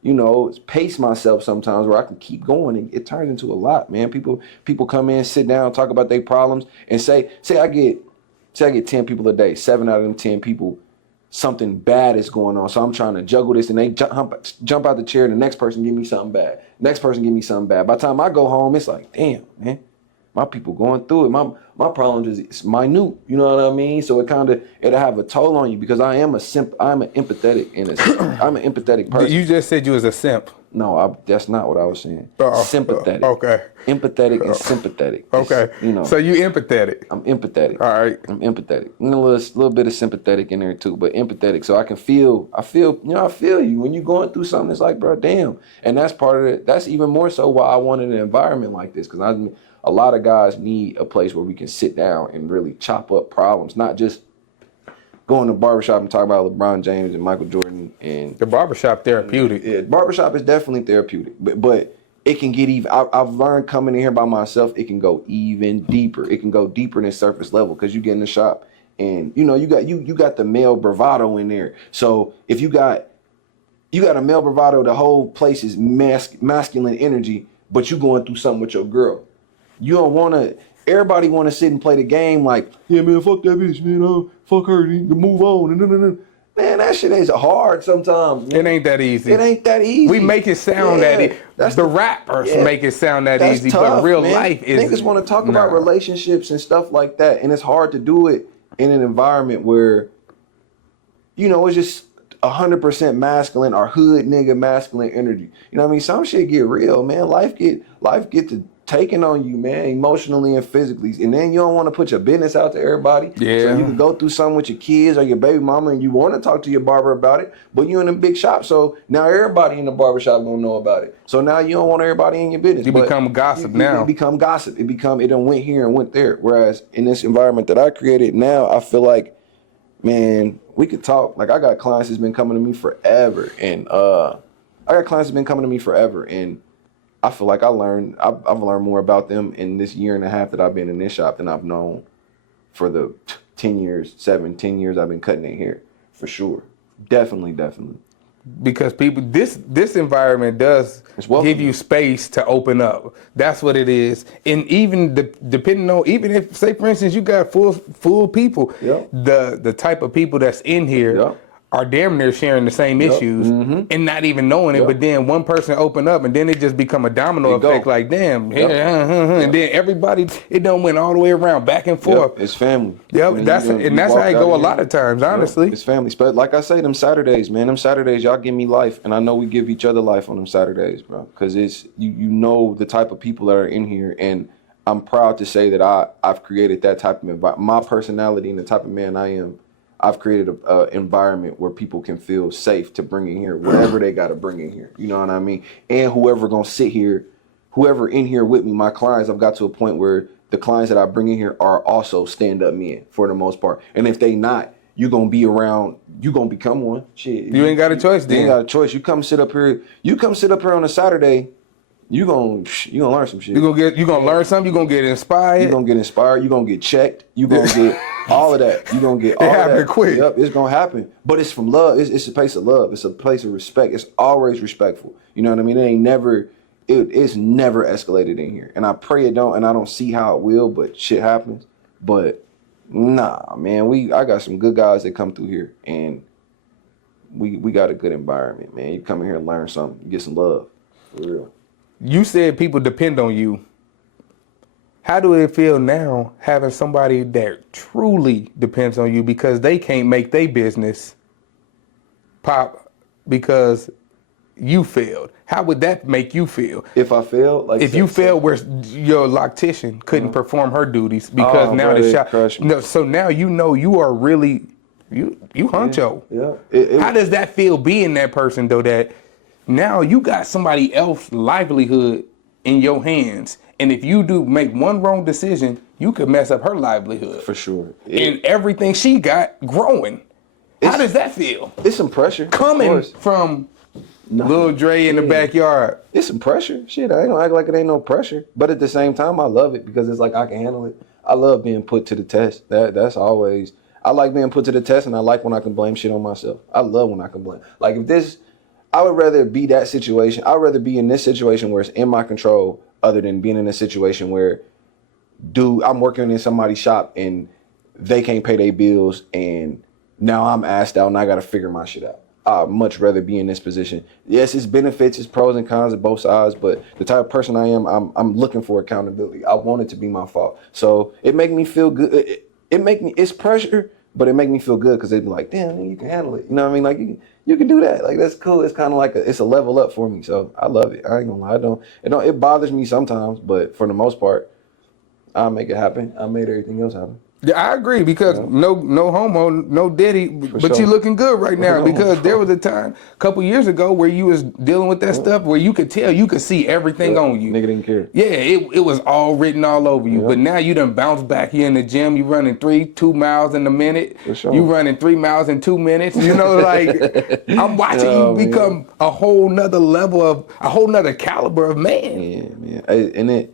you know, pace myself sometimes where I can keep going. And it turns into a lot, man. People come in, sit down, talk about their problems, and say I get 10 people a day, 7 out of them 10 people, something bad is going on. So I'm trying to juggle this, and they jump out the chair. The next person give me something bad. Next person give me something bad. By the time I go home, it's like, damn, man, my people going through it. My problem is it's minute. You know what I mean? So it'll have a toll on you because I'm an empathetic I'm an empathetic person. You just said you was a simp. No, that's not what I was saying. Sympathetic. Okay. Empathetic and sympathetic. Okay. So you empathetic. I'm empathetic. All right. I'm empathetic. And a little bit of sympathetic in there too, but empathetic. So I feel you when you're going through something. It's like, bro, damn. And that's part of it. That's even more so why I wanted an environment like this, because a lot of guys need a place where we can sit down and really chop up problems, not just go in the barbershop and talk about LeBron James and Michael Jordan. And the barbershop therapeutic. Yeah, barbershop is definitely therapeutic, but it can get even. I've learned coming in here by myself, it can go even deeper. It can go deeper than surface level because you get in the shop and you got the male bravado in there. So if you got a male bravado, the whole place is masculine energy, but you going through something with your girl. You don't want to. Everybody want to sit and play the game like, yeah, man, fuck that bitch, man. Fuck her, move on. Man, that shit is hard sometimes, man. It ain't that easy. It ain't that easy. We make it sound that easy. The rappers make it sound that easy, tough, but real life is. Niggas want to talk about relationships and stuff like that, and it's hard to do it in an environment where, it's just 100% masculine or hood nigga masculine energy. You know what I mean? Some shit get real, man. Life get to taking on you, man, emotionally and physically. And then you don't want to put your business out to everybody. Yeah. So you can go through something with your kids or your baby mama and you want to talk to your barber about it, but you in a big shop. So now everybody in the barbershop gonna know about it. So now you don't want everybody in your business. You become gossip now. You become gossip. It done went here and went there. Whereas in this environment that I created now, I feel like, man, we could talk. Like I got clients that's been coming to me forever. And I feel like I've learned more about them in this year and a half that I've been in this shop than I've known for the 10 years I've been cutting their hair, for sure. Definitely. Because people, this environment does give you space to open up. That's what it is. And even depending on, even if, say for instance, you got full people, the type of people that's in here are damn near sharing the same issues and not even knowing it. But then one person open up and then it just become a domino effect. Like, damn, and then everybody, it done went all the way around, back and forth. It's family. That's how it go a lot of times, honestly. It's family. But like I say, them Saturdays, y'all give me life, and I know we give each other life on them Saturdays, bro. Because it's you know the type of people that are in here, and I'm proud to say that I've created that type of environment. My personality and the type of man I am, I've created an environment where people can feel safe to bring in here whatever they got to bring in here. You know what I mean? And whoever gonna sit here, whoever in here with me, my clients, I've got to a point where the clients that I bring in here are also stand-up men for the most part. And if they not, you gonna be around, you gonna become one. Shit, you ain't got a choice then. You ain't got a choice. You come sit up here on a Saturday, you gonna learn some shit. You gonna learn something. You gonna get inspired. You gonna get inspired. You gonna get checked. You gonna get all of that. You gonna get all of that. It happen quick. Yep, it's gonna happen. But it's from love. It's a place of love. It's a place of respect. It's always respectful. You know what I mean? It's never escalated in here. And I pray it don't. And I don't see how it will. But shit happens. But nah, man. I got some good guys that come through here, and we got a good environment, man. You come in here and learn something. You get some love, for real. You said people depend on you. How do it feel now having somebody that truly depends on you because they can't make their business pop because you failed? How would that make you feel? If I failed? Like if you failed where your loctician couldn't perform her duties because now the shop. No, so now you are really you honcho. Yeah. How does that feel being that person though, that now you got somebody else's livelihood in your hands, and if you do make one wrong decision, you could mess up her livelihood. For sure. And everything she got growing. How does that feel? It's some pressure. Coming from Lil Dre in the backyard. It's some pressure. Shit, I ain't gonna act like it ain't no pressure. But at the same time, I love it because it's like I can handle it. I love being put to the test. That's always, I like being put to the test, and I like when I can blame shit on myself. I love when I can blame. Like I would rather be that situation. I'd rather be in this situation where it's in my control other than being in a situation where, I'm working in somebody's shop and they can't pay their bills and now I'm asked out and I got to figure my shit out. I'd much rather be in this position. Yes, it's benefits, it's pros and cons of both sides, but the type of person I am, I'm looking for accountability. I want it to be my fault. So it make me feel good. It's pressure, but it make me feel good because they be like, damn, man, you can handle it. You know what I mean? Like you can do that. Like that's cool. It's kind of like it's a level up for me. So I love it. I ain't gonna lie. It bothers me sometimes, but for the most part, I'll make it happen. I made everything else happen. Yeah, I agree because no homo, no diddy, but sure. you looking good right now because there was a time a couple years ago where you was dealing with that stuff where you could tell, you could see everything on you. Nigga didn't care. Yeah, it was all written all over you. But now you done bounced back here in the gym. You running 2 miles in a minute. For sure. You running 3 miles in 2 minutes. You know, like I'm watching you become a whole nother level a whole nother caliber of man. Yeah, man. And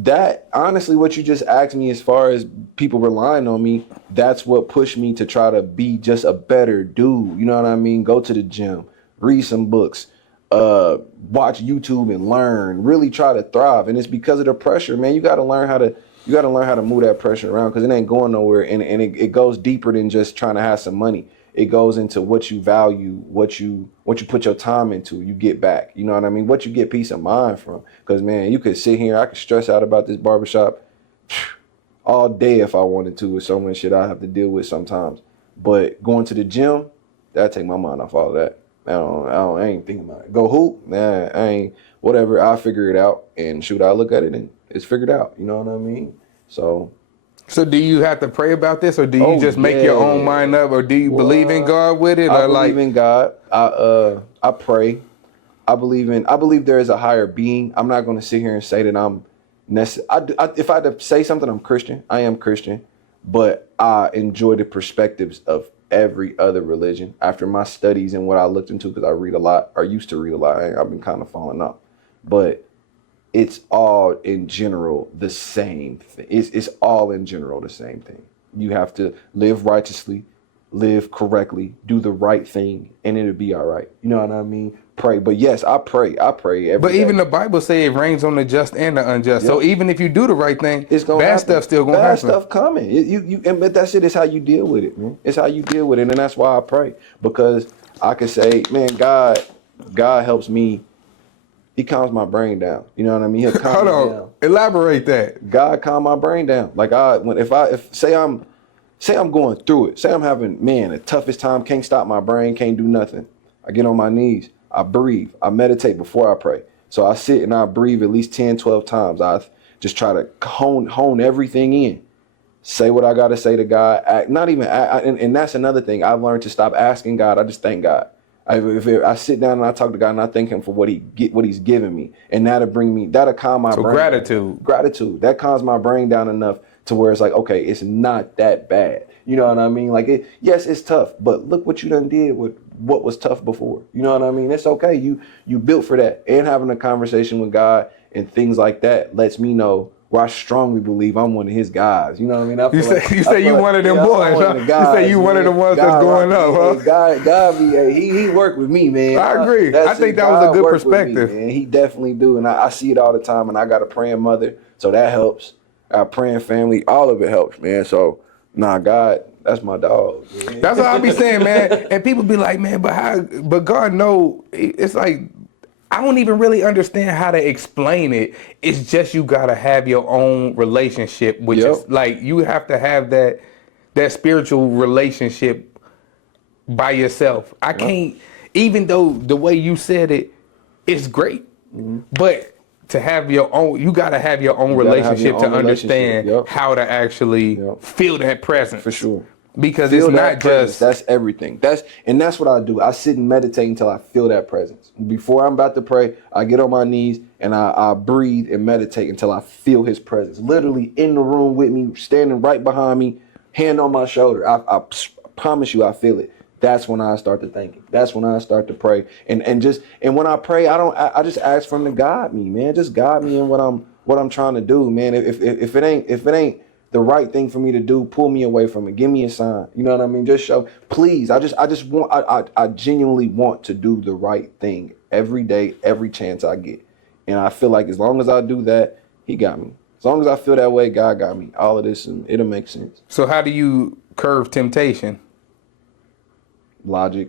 that honestly, what you just asked me as far as people relying on me, that's what pushed me to try to be just a better dude. You know what I mean? Go to the gym, read some books, watch YouTube and learn, really try to thrive. And it's because of the pressure, man. You got to learn how to move that pressure around because it ain't going nowhere. And it goes deeper than just trying to have some money. It goes into what you value, what you put your time into, you get back. You know what I mean? What you get peace of mind from. Because, man, you could sit here, I could stress out about this barbershop all day if I wanted to with so much shit I have to deal with sometimes. But going to the gym, that'll take my mind off all of that. I ain't thinking about it. Go hoop? Nah, I ain't, whatever. I'll figure it out. And shoot, I look at it and it's figured out. You know what I mean? So do you have to pray about this, or do you just make your own mind up, or do you believe in God with it? I believe in God. I pray. I believe there is a higher being. I'm not going to sit here and say that I'm if I had to say something, I'm Christian. I am Christian, but I enjoy the perspectives of every other religion. After my studies and what I looked into, because I read a lot, or used to read a lot. I've been kind of falling off, but it's all in general the same thing. It's all in general the same thing. You have to live righteously, live correctly, do the right thing, and it'll be all right. You know what I mean? Pray. But yes, I pray every day. But even the Bible says it rains on the just and the unjust. Yep. So even if you do the right thing, it's gonna bad happen. Stuff still gonna happen. Bad stuff coming. But that's it. It's how you deal with it, man. It's how you deal with it, and that's why I pray, because I could say, man, God helps me. He calms my brain down. You know what I mean? He'll calm me down. Elaborate that. God calm my brain down. Like if say I'm going through it. Say I'm having, man, the toughest time. Can't stop my brain. Can't do nothing. I get on my knees. I breathe. I meditate before I pray. So I sit and I breathe at least 10, 12 times. I just try to hone everything in. Say what I got to say to God. And that's another thing. I've learned to stop asking God. I just thank God. If I sit down and I talk to God and I thank Him for what He's given me, and that'll calm my brain. Gratitude. That calms my brain down enough to where it's like, okay, it's not that bad. You know what I mean? Like, yes, it's tough, but look what you done did with what was tough before. You know what I mean? It's okay. You built for that. And having a conversation with God and things like that lets me know where I strongly believe I'm one of His guys. You know what I mean? You say you one of them boys, huh? You say you one of the ones that's going up, huh? God he worked with me, man. I agree. I think that was a good perspective. And He definitely do. And I see it all the time. And I got a praying mother, so that helps. Our praying family, all of it helps, man. So, God, that's my dog. Man. That's what I be saying, man. And people be like, man, but God know, it's like, I don't even really understand how to explain it. It's just you gotta have your own relationship, which is like you have to have that spiritual relationship by yourself. I can't, even though the way you said it, it's great, but to have your own, you gotta have your own relationship to understand how to actually feel that presence. For sure. Because it's not just, that's everything. That's what I do. I sit and meditate until I feel that presence. Before I'm about to pray, I get on my knees and I breathe and meditate until I feel His presence. Literally in the room with me, standing right behind me, hand on my shoulder. I promise you, I feel it. That's when I start to think. That's when I start to pray. And when I pray, I just ask for Him to guide me, man. Just guide me in what I'm trying to do, man. If it ain't the right thing for me to do, pull me away from it. Give me a sign. You know what I mean? Just show. Please. I genuinely want to do the right thing every day, every chance I get. And I feel like as long as I do that, He got me. As long as I feel that way, God got me. All of this, and it'll make sense. So how do you curb temptation? Logic.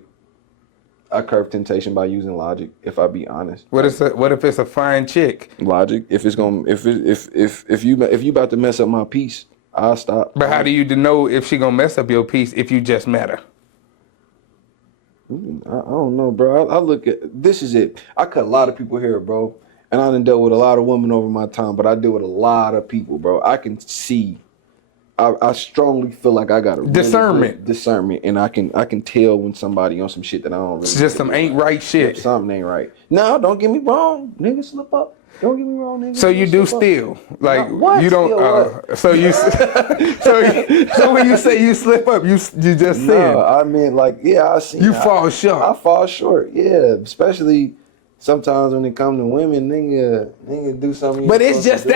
I curb temptation by using logic. If I be honest, What if it's a fine chick? logic. If it's gonna, if you about to mess up my peace, I'll stop. But how do you know if she gonna mess up your peace if you just met her? I don't know, bro. I look at this is it. I cut a lot of people here, bro, and I done dealt with a lot of women over my time, but I deal with a lot of people, bro. I can see. I strongly feel like I got a really Discernment, and I can tell when somebody on some shit that I don't really. It's just some ain't right shit. Something ain't right. No, don't get me wrong, nigga, slip up. Don't get me wrong, nigga. So you do steal, like what? you don't. Steal what? So you, so when you say you slip up, you just sin. No, I mean like I see. You fall short. I fall short. Yeah, especially sometimes when it comes to women, nigga do something. But it's just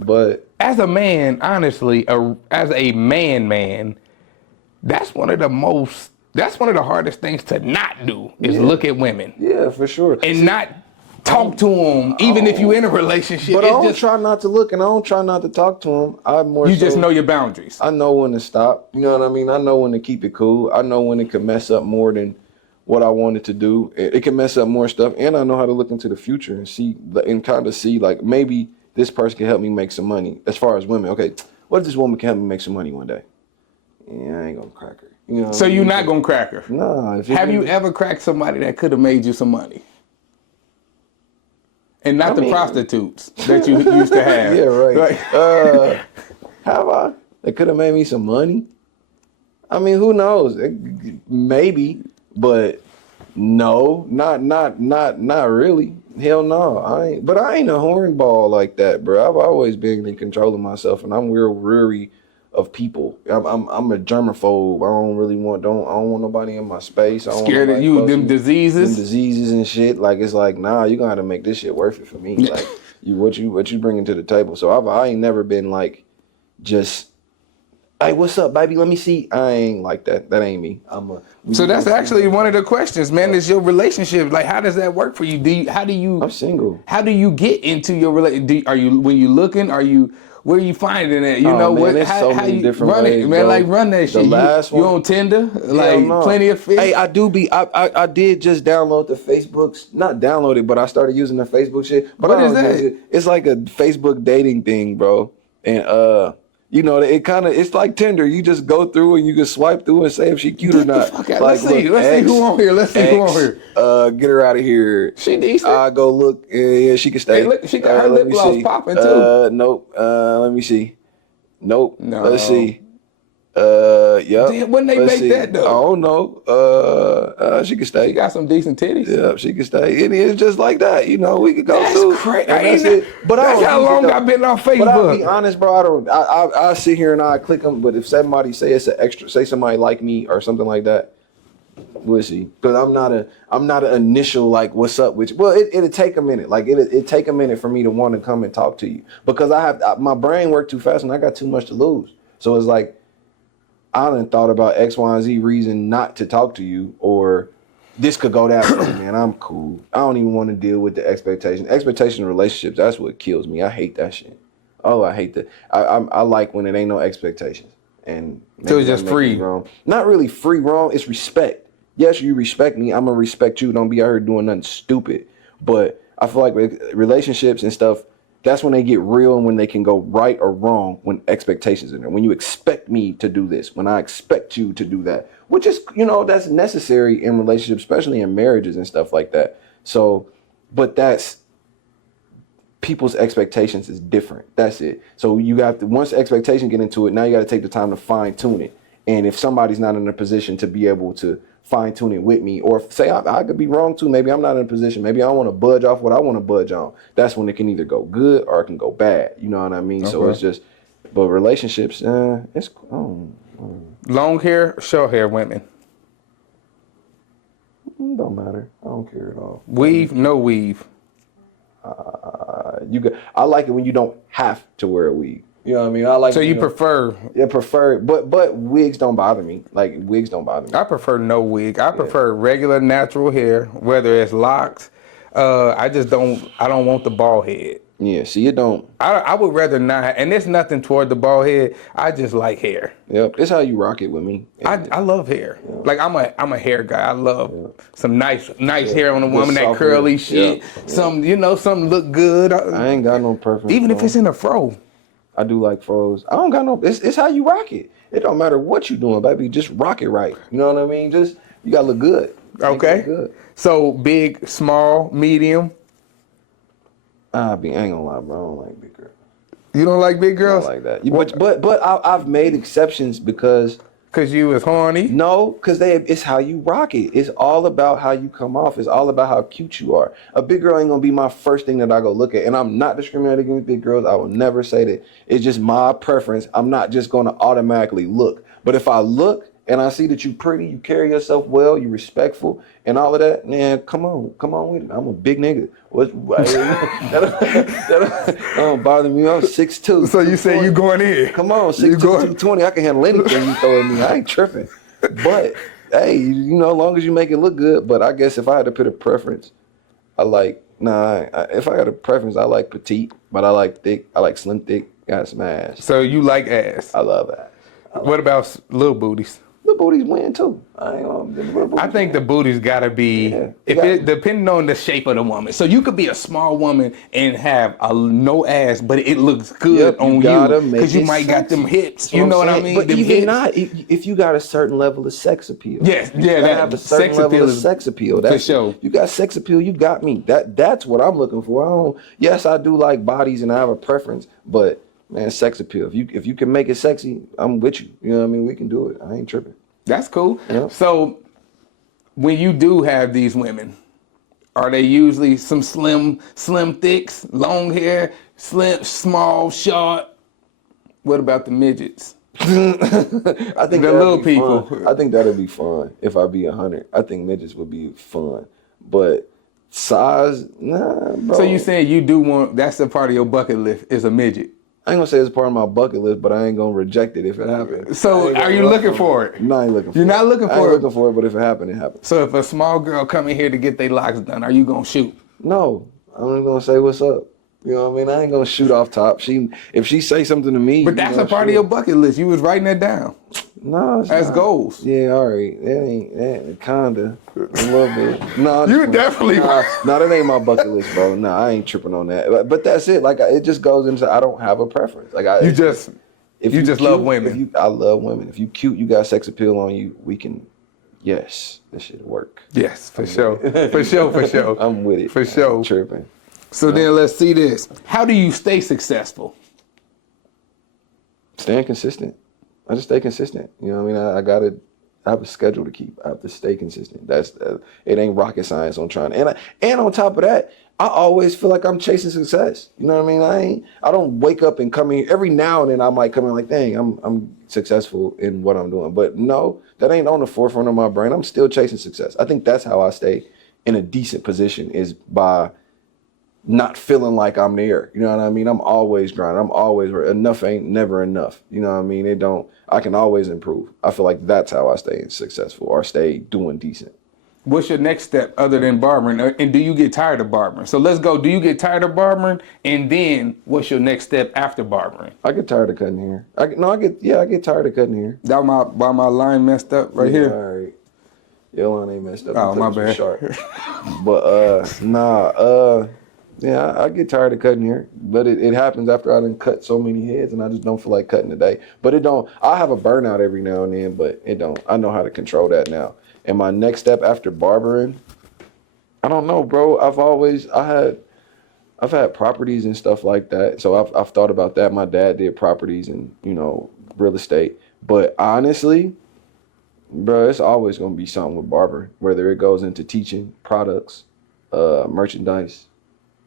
But as a man, honestly, as a man, that's one of the hardest things to not do is look at women. Yeah, for sure. And not talk to them, even if you're in a relationship. But I don't try not to look, and I don't try not to talk to them. You just know your boundaries. I know when to stop. You know what I mean? I know when to keep it cool. I know when it can mess up more than what I wanted to do. It can mess up more stuff, and I know how to look into the future and see and kind of see like maybe this person can help me make some money. As far as women, okay, what if this woman can help me make some money one day? Yeah, I ain't gonna crack her. You know. So you're not gonna crack her? Nah. Have you ever cracked somebody that could have made you some money? And not the prostitutes that you used to have. Yeah, right. Like, have I? They could have made me some money. I mean, who knows? Maybe, but no, not really. Hell no, I ain't. But I ain't a hornball like that, bro. I've always been in control of myself, and I'm real weary of people. I'm a germaphobe. I don't want nobody in my space. I don't scared of you, them diseases and shit. Like it's like, nah, you gonna have to make this shit worth it for me. Like what you bringing to the table. So I ain't never been like just, hey, what's up, baby? Let me see. I ain't like that. That ain't me. So that's actually one of the questions, man. Is your relationship, like, how does that work for you? I'm single. How do you get into your relationship? When you looking? Where you finding it? You know, man, there's so many you different run ways, it, man. bro. Like run that shit. You on Tinder? Like no. Plenty of fish. Hey, I did just download the Facebooks. Not download it, but I started using the Facebook shit. But What is that? It's like a Facebook dating thing, bro. And you know, it's like Tinder. You just go through and you can swipe through and say if she cute or not. Okay, like, let's see who on here. Let's see who on here. Get her out of here. She decent. I go look. Yeah, she can stay. Hey, look, she got her lip gloss popping too. Nope. Let me see. Nope. No. Let's see. Yep. Damn, when they make that though? I don't know. She can stay. She got some decent titties. Yeah, she can stay. It is just like that. You know, we could go That's through. crazy. That's it. But that's how long I've been on Facebook. But I'll be honest, bro. I sit here and I click them. But if somebody say somebody like me or something like that, we'll see. Because I'm not an initial like, what's up with you. Well, it'll take a minute. Like it'll take a minute for me to want to come and talk to you because my brain worked too fast and I got too much to lose. So it's like, I done thought about X, Y, and Z reason not to talk to you, or this could go that way, man. I'm cool. I don't even want to deal with the expectation. Expectation in relationships, that's what kills me. I hate that shit. Oh, I hate that. I like when it ain't no expectations. And so it's just free. Wrong. Not really free, wrong. It's respect. Yes, you respect me. I'm going to respect you. Don't be out here doing nothing stupid. But I feel like relationships and stuff, that's when they get real and when they can go right or wrong when expectations are there. When you expect me to do this, when I expect you to do that, which is, that's necessary in relationships, especially in marriages and stuff like that. So, but that's people's expectations is different. That's it. So you have to, once expectation get into it, now you got to take the time to fine tune it. And if somebody's not in a position to be able to fine tune it with me, or say I could be wrong too. Maybe I'm not in a position. Maybe I want to budge off what I want to budge on. That's when it can either go good or it can go bad. You know what I mean? Okay. So it's just, but relationships, it's long hair, short hair women. Don't matter. I don't care at all. Weave, no weave. I like it when you don't have to wear a weave. You know what I mean? I like. So you prefer? Yeah, prefer. But wigs don't bother me. Like wigs don't bother me. I prefer no wig. I prefer regular natural hair, whether it's locks, I just don't. I don't want the bald head. Yeah, see, it don't. I would rather not. And there's nothing toward the bald head. I just like hair. Yep, it's how you rock it with me. I love hair. Yeah. Like I'm a hair guy. I love some nice hair on a Good woman. That curly shit. Some some look good. I ain't got no preference. Even if it's in a fro. I do like fros. I don't got no. It's how you rock it. It don't matter what you doing, baby. Just rock it right. You know what I mean? Just you gotta look good. Okay. Look good. So big, small, medium. I ain't gonna lie, bro. I don't like big girls. You don't like big girls? I don't like that. But I've made exceptions because you was horny. No, because it's how you rock it. It's all about how you come off. It's all about how cute you are. A big girl ain't gonna be my first thing that I go look at. And I'm not discriminating against big girls. I will never say that. It's just my preference. I'm not just gonna automatically look. But if I look and I see that you pretty, you carry yourself well, you respectful, and all of that, man, come on with it. I'm a big nigga. That don't bother me. I'm 6'2". So you say you going in? Come on, 6'2", 220. I can handle anything you throw at me. I ain't tripping. But hey, as long as you make it look good. But I guess if I had to put a preference, if I got a preference, I like petite, but I like thick. I like slim, thick. Got some ass. So you like ass? I love ass. What about little booties? The booties win too. I think the booties gotta be depending on the shape of the woman. So you could be a small woman and have no ass, but it looks good on you because you might got them hips. You know what I mean? But even not if you got a certain level of sex appeal. Yes, yeah, that have a certain level of sex appeal. For sure. You got sex appeal. You got me. That's what I'm looking for. Yes, I do like bodies and I have a preference, but. Man, sex appeal. If you can make it sexy, I'm with you. You know what I mean? We can do it. I ain't tripping. That's cool. Yeah. So when you do have these women, are they usually some slim thicks, long hair, slim, small, short? What about the midgets? I think the little people. Fun. I think that'd be fun if I be 100. I think midgets would be fun, but size, nah, bro. So you saying you do want? That's a part of your bucket list is a midget. I ain't gonna say it's part of my bucket list, but I ain't gonna reject it if it happens. So are you looking for it? No, I ain't looking for it. You're not looking for it? I ain't looking for it, but if it happens, it happens. So if a small girl come in here to get their locks done, are you gonna shoot? No, I'm just gonna say what's up. You know what I mean? I ain't gonna shoot off top. If she say something to me, but that's a part of your bucket list. You was writing that down. No, it's as not. Goals. Yeah, all right. That kinda a little bit. No, you definitely. No, that ain't my bucket list, bro. No, I ain't tripping on that. But that's it. Like it just goes into I don't have a preference. Like you just love women. I love women. If you cute, you got sex appeal on you. We can. Yes, this should work. Yes, for sure. For sure. I'm with it. For sure. I'm tripping. So then let's see this. How do you stay successful? Staying consistent. I just stay consistent. You know what I mean? I have a schedule to keep. I have to stay consistent. That's it ain't rocket science on trying. And on top of that, I always feel like I'm chasing success. You know what I mean? I don't wake up and come in. Every now and then I might come in like, dang, I'm successful in what I'm doing. But no, that ain't on the forefront of my brain. I'm still chasing success. I think that's how I stay in a decent position is by not feeling like I'm there. You know what I mean? I'm always grinding. I'm always enough ain't never enough. You know what I mean? I can always improve. I feel like that's how I stay successful or stay doing decent. What's your next step other than barbering? And do you get tired of barbering? So let's go. Do you get tired of barbering? And then what's your next step after barbering? I get tired of cutting hair. I get tired of cutting hair. That why my line messed up right here? All right. Your line ain't messed up. Oh, my bad. Sharp. But yeah, I get tired of cutting hair, but it happens after I done cut so many heads, and I just don't feel like cutting today. But I have a burnout every now and then, but it don't. I know how to control that now. And my next step after barbering, I don't know, bro. I've had properties and stuff like that, so I've thought about that. My dad did properties and real estate, but honestly, bro, it's always gonna be something with barbering, whether it goes into teaching products, merchandise.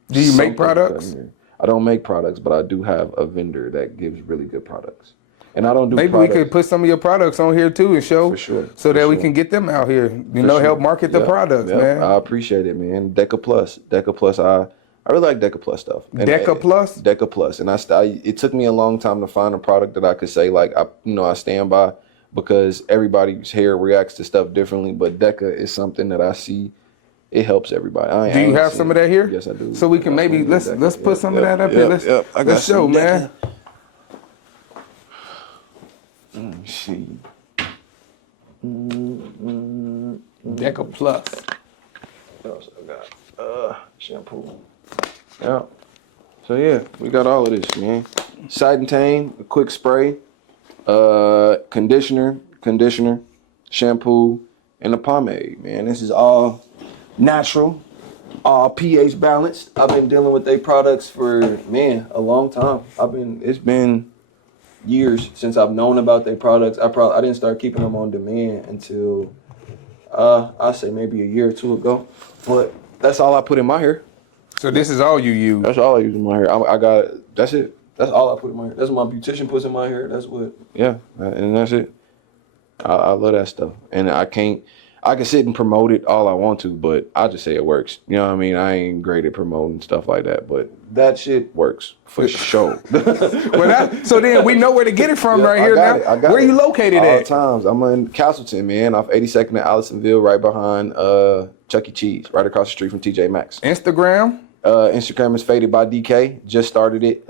Do you make products? I don't make products, but I do have a vendor that gives really good products. And I don't do Maybe products. we could put some of your products on here too and show. For sure. So that we can get them out here. Help market the products, man. I appreciate it, man. Deca Plus, I really like Deca Plus stuff. Deca Plus? Deca Plus. And it took me a long time to find a product that I could say, like, I stand by, because everybody's hair reacts to stuff differently. But Deca is something that I see it helps everybody. Do you have some of that here? Yes, I do. So we can maybe let's put some of that up here. Let's show, man. See. Deca Plus. What else I got? Shampoo. Yeah. So yeah, we got all of this, man. Sight and Tame, a quick spray, conditioner, shampoo, and a pomade, man. This is all natural, all pH balanced. I've been dealing with their products for, man, a long time. It's been years since I've known about their products. I didn't start keeping them on demand until I say maybe a year or two ago. But that's all I put in my hair. So this is all you use? That's all I use in my hair. That's it. That's all I put in my hair. That's what my beautician puts in my hair. That's what, and that's it. I love that stuff. And I can sit and promote it all I want to, but I just say it works. You know what I mean? I ain't great at promoting stuff like that, but that shit works for sure. So then we know where to get it from right here now. Where you located at? All times. I'm in Castleton, man, off 82nd and Allisonville, right behind Chuck E. Cheese, right across the street from TJ Maxx. Instagram? Instagram is Faded by DK. Just started it.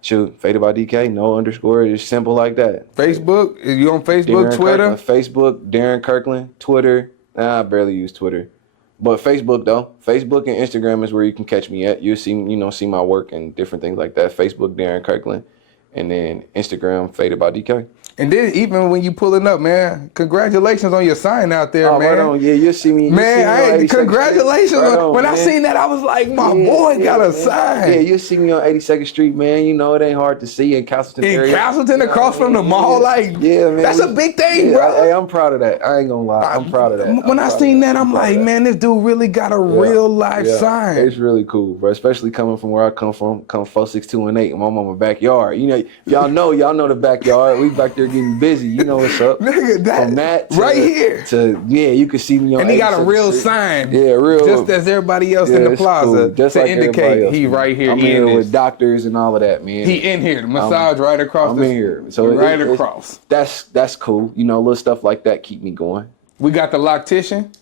Faded by DK, no underscore. It's simple like that. Facebook? You on Facebook, Darren Twitter? Kirkland, Facebook, Darren Kirkland, Twitter. Nah, I barely use Twitter. But Facebook though. Facebook and Instagram is where you can catch me at. You'll see my work and different things like that. Facebook, Darren Kirkland. And then Instagram, Faded by DK. And then even when you pulling up, man, congratulations on your sign out there, man. Right on. Yeah, you'll see me. Congratulations. When I seen that, I was like, my boy got a sign. Yeah, you'll see me on 82nd Street, man. You know, it ain't hard to see in Castleton area. In Castleton, across from the mall, man. That's a big thing, bro. Hey, I'm proud of that. I ain't gonna lie. I'm proud of that. When I seen that, I'm like, man, this dude really got a real life sign. It's really cool, bro. Especially coming from where I come from, 46218, and my mama backyard. You know, y'all know the backyard. We back there getting busy. You know what's up. Nigga, from that to, right here. You can see me on. And he got a real sign. Yeah, real. Just as everybody else in the plaza. Cool. Just to like indicate else, he man. right here. I'm here with doctors and all of that, man. He in here. The massage right across. I'm in here. So right across. That's cool. You know, little stuff like that keep me going. We got the loctician.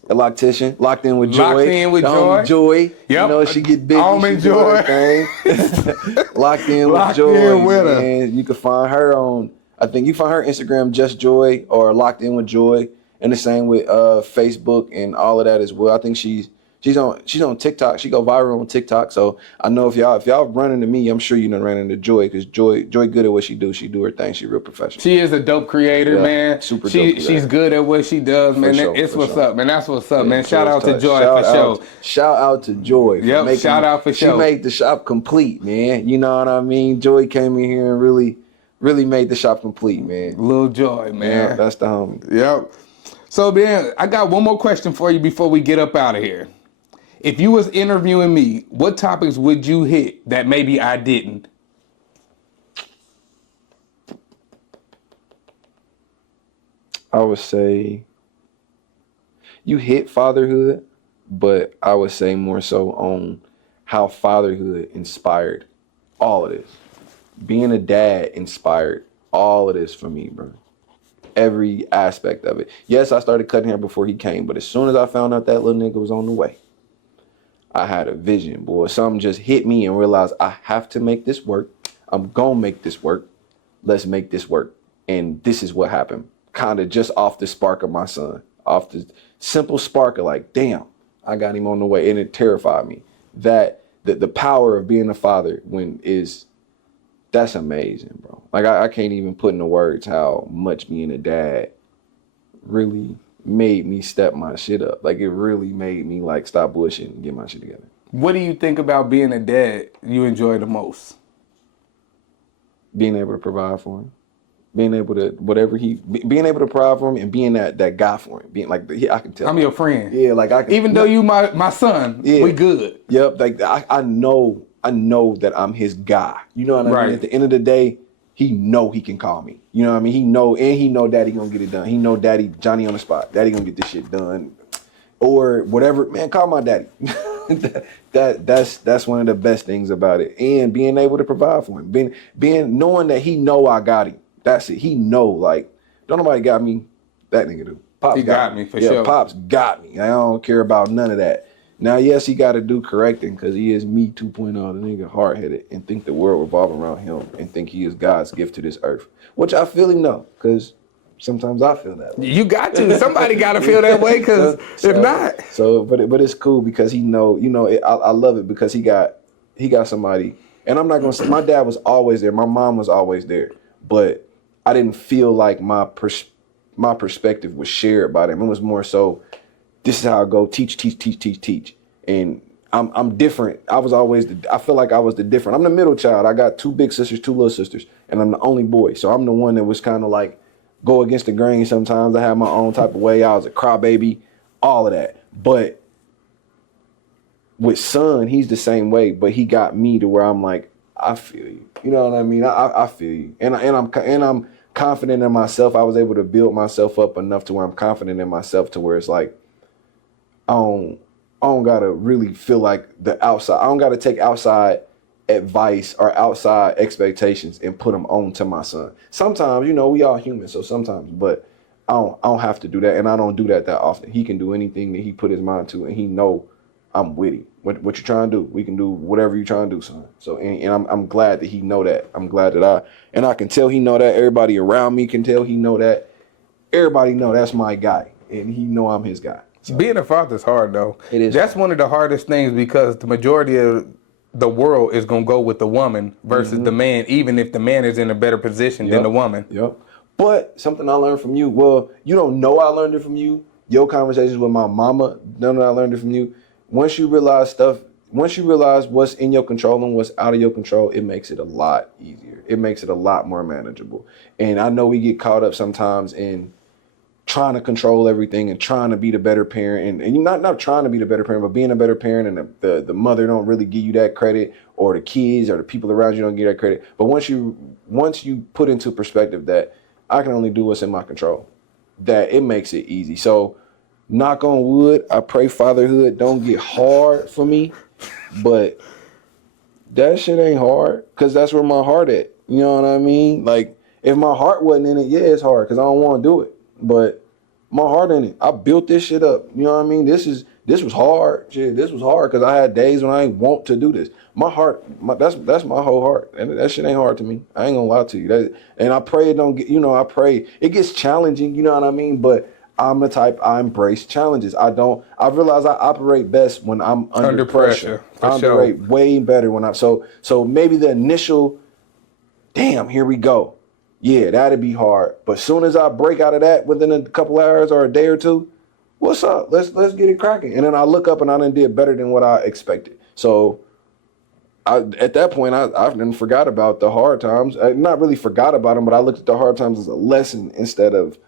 Locked in with Joy. Joy. Yep. You know, she get busy. Almond Joy. Locked in with Joy. Man. You can find her on, I think you find her Instagram, Just Joy, or Locked In with Joy. And the same with Facebook and all of that as well. I think she's on TikTok. She go viral on TikTok. So I know if y'all run into me, I'm sure you done ran into Joy, because Joy good at what she do. She do her thing. She real professional. She is a dope creator, man. Super dope. She's good at what she does, man. It's what's up, man. That's what's up, man. Shout out to Joy for sure. Shout out to Joy. Yep. Shout out for sure. She made the shop complete, man. You know what I mean? Joy came in here and really made the shop complete, man. Lil Joy, man. Yeah, that's the homie. Yep. So then I got one more question for you before we get up out of here. If you was interviewing me, what topics would you hit that maybe I didn't? I would say you hit fatherhood, but I would say more so on how fatherhood inspired all of this. Being a dad inspired all of this for me, bro. Every aspect of it. Yes, I started cutting hair before he came, but as soon as I found out that little nigga was on the way, I had a vision, boy. Something just hit me and realized I have to make this work. I'm gonna make this work. Let's make this work. And this is what happened. Kind of just off the spark of my son. Off the simple spark of like, damn, I got him on the way. And it terrified me. That the power of being a father that's amazing, bro. Like I can't even put into words how much being a dad really made me step my shit up. Like it really made me like stop bullshitting and get my shit together. What do you think about being a dad you enjoy the most? Being able to provide for him. Being able to being able to provide for him and being that guy for him. Being like I can tell. I'm your friend. Yeah, like I can, even though you my son, we good. Yep. Like I know that I'm his guy. You know what I mean? At the end of the day, he know he can call me. You know what I mean? He know daddy gonna get it done. He know daddy Johnny on the spot. Daddy gonna get this shit done. Or whatever. Man, call my daddy. That's one of the best things about it. And being able to provide for him. Being knowing that he know I got him. That's it. He know, like, don't nobody got me. That nigga do. Pops He got me, for yeah, sure. Pops got me. I don't care about none of that. Now, yes, he got to do correcting because he is me 2.0, the nigga hard-headed, and think the world revolve around him and think he is God's gift to this earth, which I feel him know because sometimes I feel that way. You got to. Somebody got to feel that way, because if not. But it's cool because he know, I love it because he got somebody, and I'm not going to say, my dad was always there. My mom was always there, but I didn't feel like my perspective was shared by them. It was more so, this is how I go, teach. And I'm different. I feel like I was the different. I'm the middle child. I got 2 big sisters, 2 little sisters, and I'm the only boy. So I'm the one that was kind of like go against the grain sometimes. I had my own type of way. I was a crybaby, all of that. But with son, he's the same way, but he got me to where I'm like, I feel you. You know what I mean? I feel you. And I'm confident in myself. I was able to build myself up enough to where I'm confident in myself to where it's like, I don't gotta really feel like the outside. I don't gotta take outside advice or outside expectations and put them on to my son. Sometimes, we all human, so sometimes, but I don't have to do that, and I don't do that often. He can do anything that he put his mind to, and he know I'm with him. What you trying to do? We can do whatever you trying to do, son. So, and I'm glad that he know that. I'm glad that I can tell he know that. Everybody around me can tell he know that. Everybody know that's my guy, and he know I'm his guy. So. Being a father is hard, though. It is. That's one of the hardest things because the majority of the world is going to go with the woman versus the man, even if the man is in a better position than the woman. Yep. But something I learned from you, well, you don't know I learned it from you. Your conversations with my mama, none of that I learned it from you. Once you realize what's in your control and what's out of your control, it makes it a lot easier. It makes it a lot more manageable. And I know we get caught up sometimes in trying to control everything and trying to be the better parent, and you're not trying to be the better parent, but being a better parent, and the mother don't really give you that credit, or the kids or the people around you don't give that credit. But once you put into perspective that I can only do what's in my control, that it makes it easy. So knock on wood, I pray fatherhood don't get hard for me, but that shit ain't hard because that's where my heart at. You know what I mean? Like if my heart wasn't in it, yeah, it's hard because I don't want to do it. But my heart in it. I built this shit up. You know what I mean? This was hard. Shit, this was hard because I had days when I ain't want to do this. My heart, that's my whole heart. And that shit ain't hard to me. I ain't gonna lie to you. And I pray it don't get, I pray it gets challenging, you know what I mean? But I'm the type, I embrace challenges. I realize I operate best when I'm under pressure. I operate way better when so maybe the initial, damn, here we go. Yeah, that'd be hard. But soon as I break out of that within a couple hours or a day or two, what's up? Let's get it cracking. And then I look up and I done did better than what I expected. So at that point, I done forgot about the hard times. I not really forgot about them, but I looked at the hard times as a lesson instead of,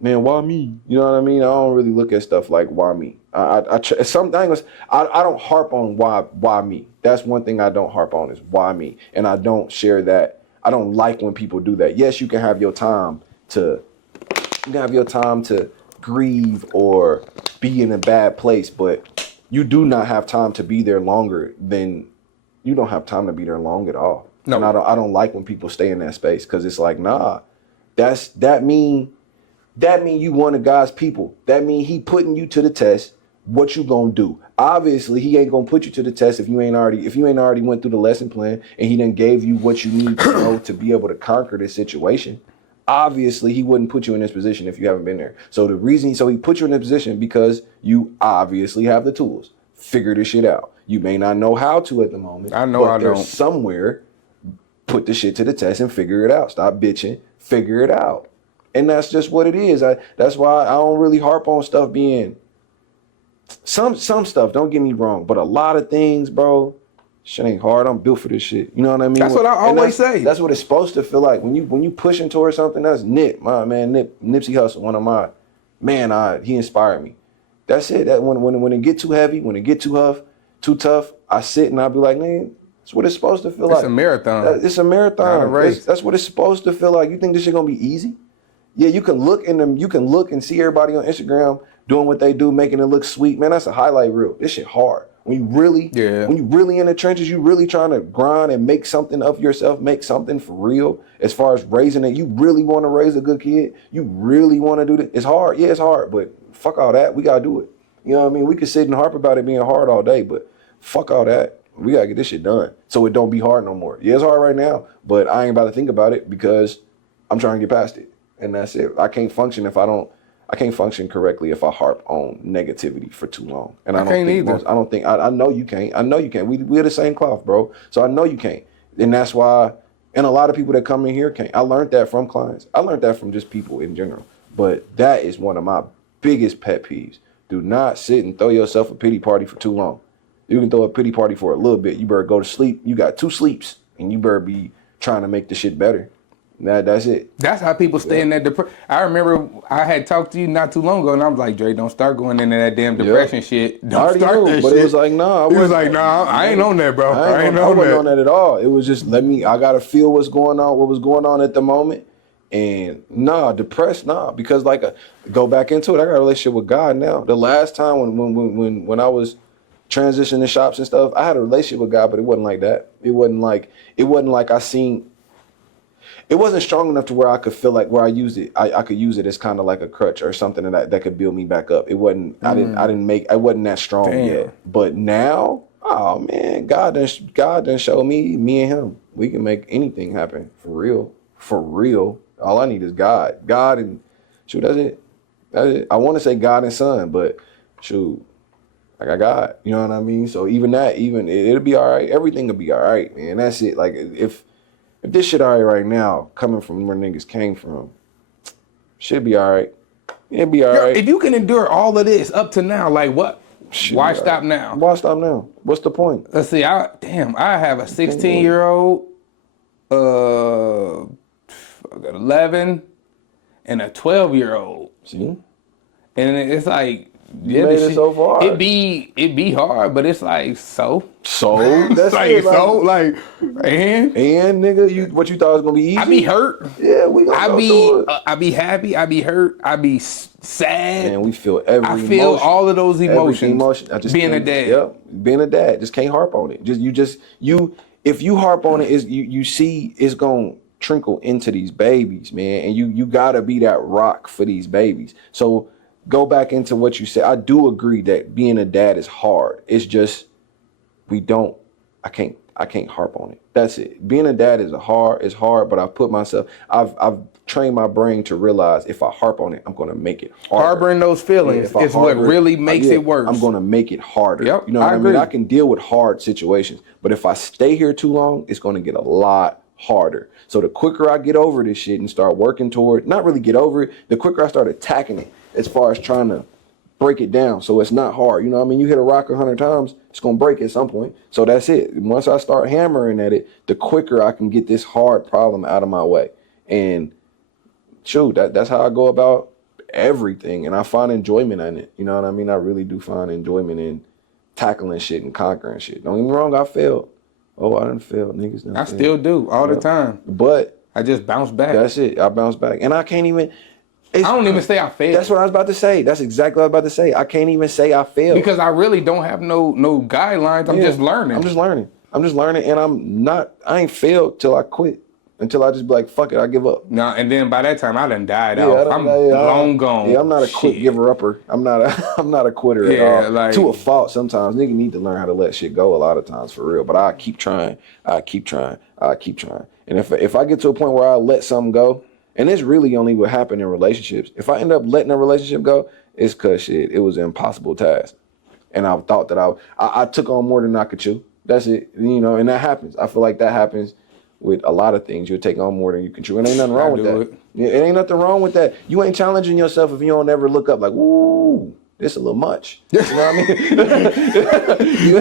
man, why me? You know what I mean? I don't really look at stuff like why me. I don't harp on why me. That's one thing I don't harp on is why me. And I don't share that. I don't like when people do that. Yes, you can have your time to grieve or be in a bad place, but you do not have time to be there longer than you don't have time to be there long at all. No. And I don't like when people stay in that space because it's like, nah, that mean you one of God's people. That mean he putting you to the test. What you gonna do? Obviously, he ain't gonna put you to the test if you ain't already went through the lesson plan and he done gave you what you need to know to be able to conquer this situation. Obviously, he wouldn't put you in this position if you haven't been there. So he put you in this position because you obviously have the tools. Figure this shit out. You may not know how to at the moment. There's somewhere, put the shit to the test and figure it out. Stop bitching, figure it out. And that's just what it is. That's why I don't really harp on stuff being some stuff, don't get me wrong, but a lot of things, bro, shit ain't hard. I'm built for this shit. You know what I mean? That's what I always say. That's what it's supposed to feel like. When you pushing towards something, that's my man, Nipsey Hussle, one of my, he inspired me. That's it. That when it get too heavy, when it get too tough, I sit and I be like, man, that's what it's supposed to feel like. It's a marathon. It's a marathon. Not a race. That's what it's supposed to feel like. You think this shit gonna be easy? Yeah, you can look and see everybody on Instagram doing what they do, making it look sweet. Man, that's a highlight reel. This shit hard. When you really, Yeah. when you really in the trenches, you really trying to grind and make something of yourself, make something for real. As far as raising it, you really want to raise a good kid. You really want to do this. It's hard. Yeah, it's hard, but fuck all that. We got to do it. You know what I mean? We could sit and harp about it being hard all day, but fuck all that. We got to get this shit done so it don't be hard no more. Yeah, it's hard right now, but I ain't about to think about it because I'm trying to get past it. And that's it. I can't function correctly if I harp on negativity for too long. And I know you can't. I know you can't. We're the same cloth, bro. So I know you can't. And that's why, and a lot of people that come in here can't. I learned that from clients. I learned that from just people in general. But that is one of my biggest pet peeves. Do not sit and throw yourself a pity party for too long. You can throw a pity party for a little bit. You better go to sleep. You got 2 sleeps and you better be trying to make the shit better. That's it. That's how people stay in that depression. I remember I had talked to you not too long ago, and I was like, Dre, don't start going into that damn depression shit. Don't start that shit. But it was like, nah. He was like, nah, I ain't on that, bro. I wasn't on that at all. It was just, I got to feel what was going on at the moment. And depressed, because go back into it. I got a relationship with God now. The last time when I was transitioning shops and stuff, I had a relationship with God, but it wasn't like that. It wasn't like I seen. It wasn't strong enough to where I could feel like where I used it. I could use it as kind of like a crutch or something that could build me back up. It wasn't. I wasn't that strong yet. But now, oh man, God done showed me and him. We can make anything happen for real. For real. All I need is God. God and shoot, that's it. That's it. I want to say God and Son, but shoot, I got God. You know what I mean? So it'll be all right. Everything will be all right, man. That's it. Like if this shit all right now, coming from where niggas came from, should be all right. It'll be all right. If you can endure all of this up to now, like what? Why stop right. now? Why stop now? What's the point? Let's see. I have a 16-year-old, 11, and a 12-year-old. See? And it's like, you made it so far. It be hard, but it's like so. That's like it, so like and nigga, what you thought was gonna be easy? I be hurt. Yeah, we gonna go through it. I be happy. I be hurt. I be sad. And we feel every emotion. I feel all of those emotions. I just being a dad. Yep, being a dad. Just can't harp on it. If you harp on it, you see it's gonna trickle into these babies, man. And you gotta be that rock for these babies. So go back into what you said. I do agree that being a dad is hard. It's just I can't harp on it. That's it. Being a dad is hard, but I've trained my brain to realize if I harp on it, I'm gonna make it harder. Harboring those feelings is what really makes it worse. I'm gonna make it harder. Yep, you know what I mean? I can deal with hard situations, but if I stay here too long, it's gonna get a lot harder. So the quicker I get over this shit and start working toward, not really get over it, the quicker I start attacking it as far as trying to break it down so it's not hard. You know what I mean? You hit a rock 100 times, it's going to break at some point. So that's it. Once I start hammering at it, the quicker I can get this hard problem out of my way. And shoot, that's how I go about everything. And I find enjoyment in it. You know what I mean? I really do find enjoyment in tackling shit and conquering shit. Don't get me wrong, I failed. Oh, I done failed. Niggas done failed. Still do all the time. But I just bounce back. That's it. I bounce back. And I can't even... I don't even say I failed. That's what I was about to say. That's exactly what I was about to say. I can't even say I failed. Because I really don't have no guidelines. I'm just learning. I'm just learning. And I ain't failed till I quit. Until I just be like, fuck it, I give up. No, and then by that time I done died off. I'm long gone. Yeah, I'm not a quick giver upper. I'm not a quitter at all. Like, to a fault sometimes. Nigga need to learn how to let shit go a lot of times for real. But I keep trying. And if I get to a point where I let something go, and it's really only what happened in relationships. If I end up letting a relationship go, it's cause shit, it was an impossible task. And I thought that I took on more than I could chew. That's it, you know, and that happens. I feel like that happens with a lot of things. You'll take on more than you can chew. And ain't nothing wrong with that. Yeah, it ain't nothing wrong with that. You ain't challenging yourself if you don't ever look up like, ooh, this a little much. You know what I mean? you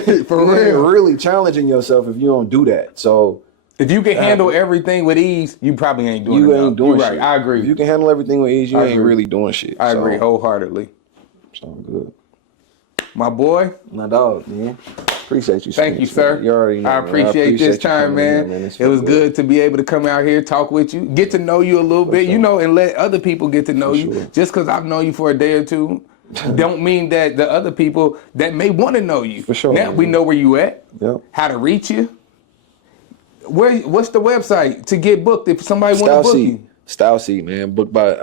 ain't really challenging yourself if you don't do that. So if you can handle everything with ease, you probably ain't doing it. You ain't doing shit. Right. I agree. If you can handle everything with ease, you ain't really doing shit. I agree wholeheartedly. Sounds good. My boy. My dog, man. Appreciate you. Thank you, sir. You already know, I appreciate this time, man. It was good to be able to come out here, talk with you, get to know you a little bit, you know, and let other people get to know you. Just because I've known you for a day or two, don't mean that the other people that may want to know you. For sure. Now we know where you at, Yep. how to reach you. What's the website to get booked if somebody want to book you? Style Seat, man. Booked by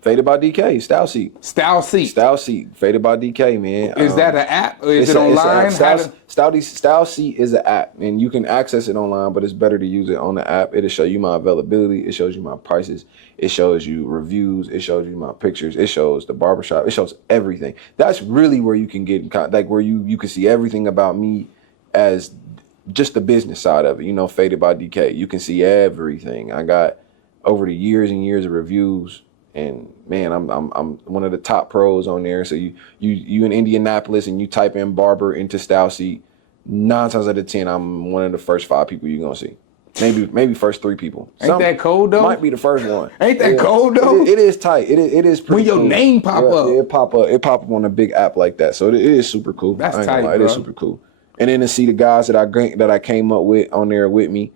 Faded by DK. Style Seat. Style Seat. Style Seat. Faded by DK, man. Is that an app or is it It's an online? app. Style Seat is an app, and you can access it online, but it's better to use it on the app. It'll show you my availability. It shows you my prices. It shows you reviews. It shows you my pictures. It shows the barbershop. It shows everything. That's really where you can get in contact, like where you can see everything about me as just the business side of it. You know, Faded by DK. You can see everything. I got over the years and years of reviews, and man, I'm one of the top pros on there. So you in Indianapolis and you type in barber into Style Seat, 9 times out of 10, I'm one of the first 5 people you're gonna see. Maybe first 3 people. Ain't that cold though? Might be the first one. Ain't that cold though? It is tight. It is pretty when your cool. name pop up. Yeah, it pop up on a big app like that. So it is super cool. That's I ain't gonna tight, lie, it is bro. super cool. And then to see the guys that I came up with on there with me,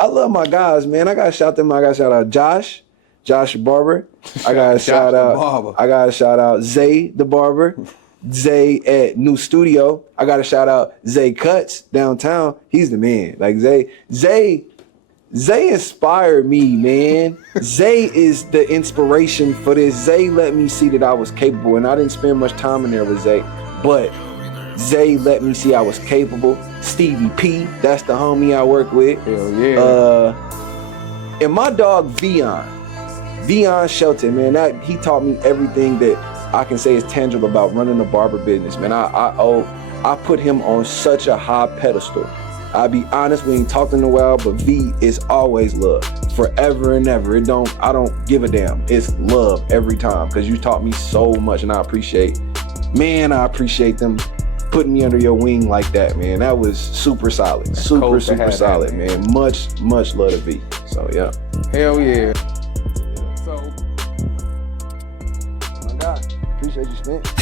I love my guys, man. I gotta shout them. I gotta shout out Josh the barber. I gotta shout out Zay the barber. Zay at New Studio. I gotta shout out Zay Cuts downtown. He's the man. Like Zay inspired me, man. Zay is the inspiration for this. Zay let me see that I was capable, and I didn't spend much time in there with Zay, but Zay let me see I was capable. Stevie P, that's the homie I work with. Hell yeah. And my dog Vion Shelton, man, he taught me everything that I can say is tangible about running a barber business, man. I put him on such a high pedestal. I'll be honest, we ain't talked in a while, but V is always love, forever and ever. I don't give a damn. It's love every time, because you taught me so much, and I appreciate them putting me under your wing like that, man. That was super solid. Super solid, man. Much love to V. So, yeah. Hell yeah. So, my God, appreciate you, Spence.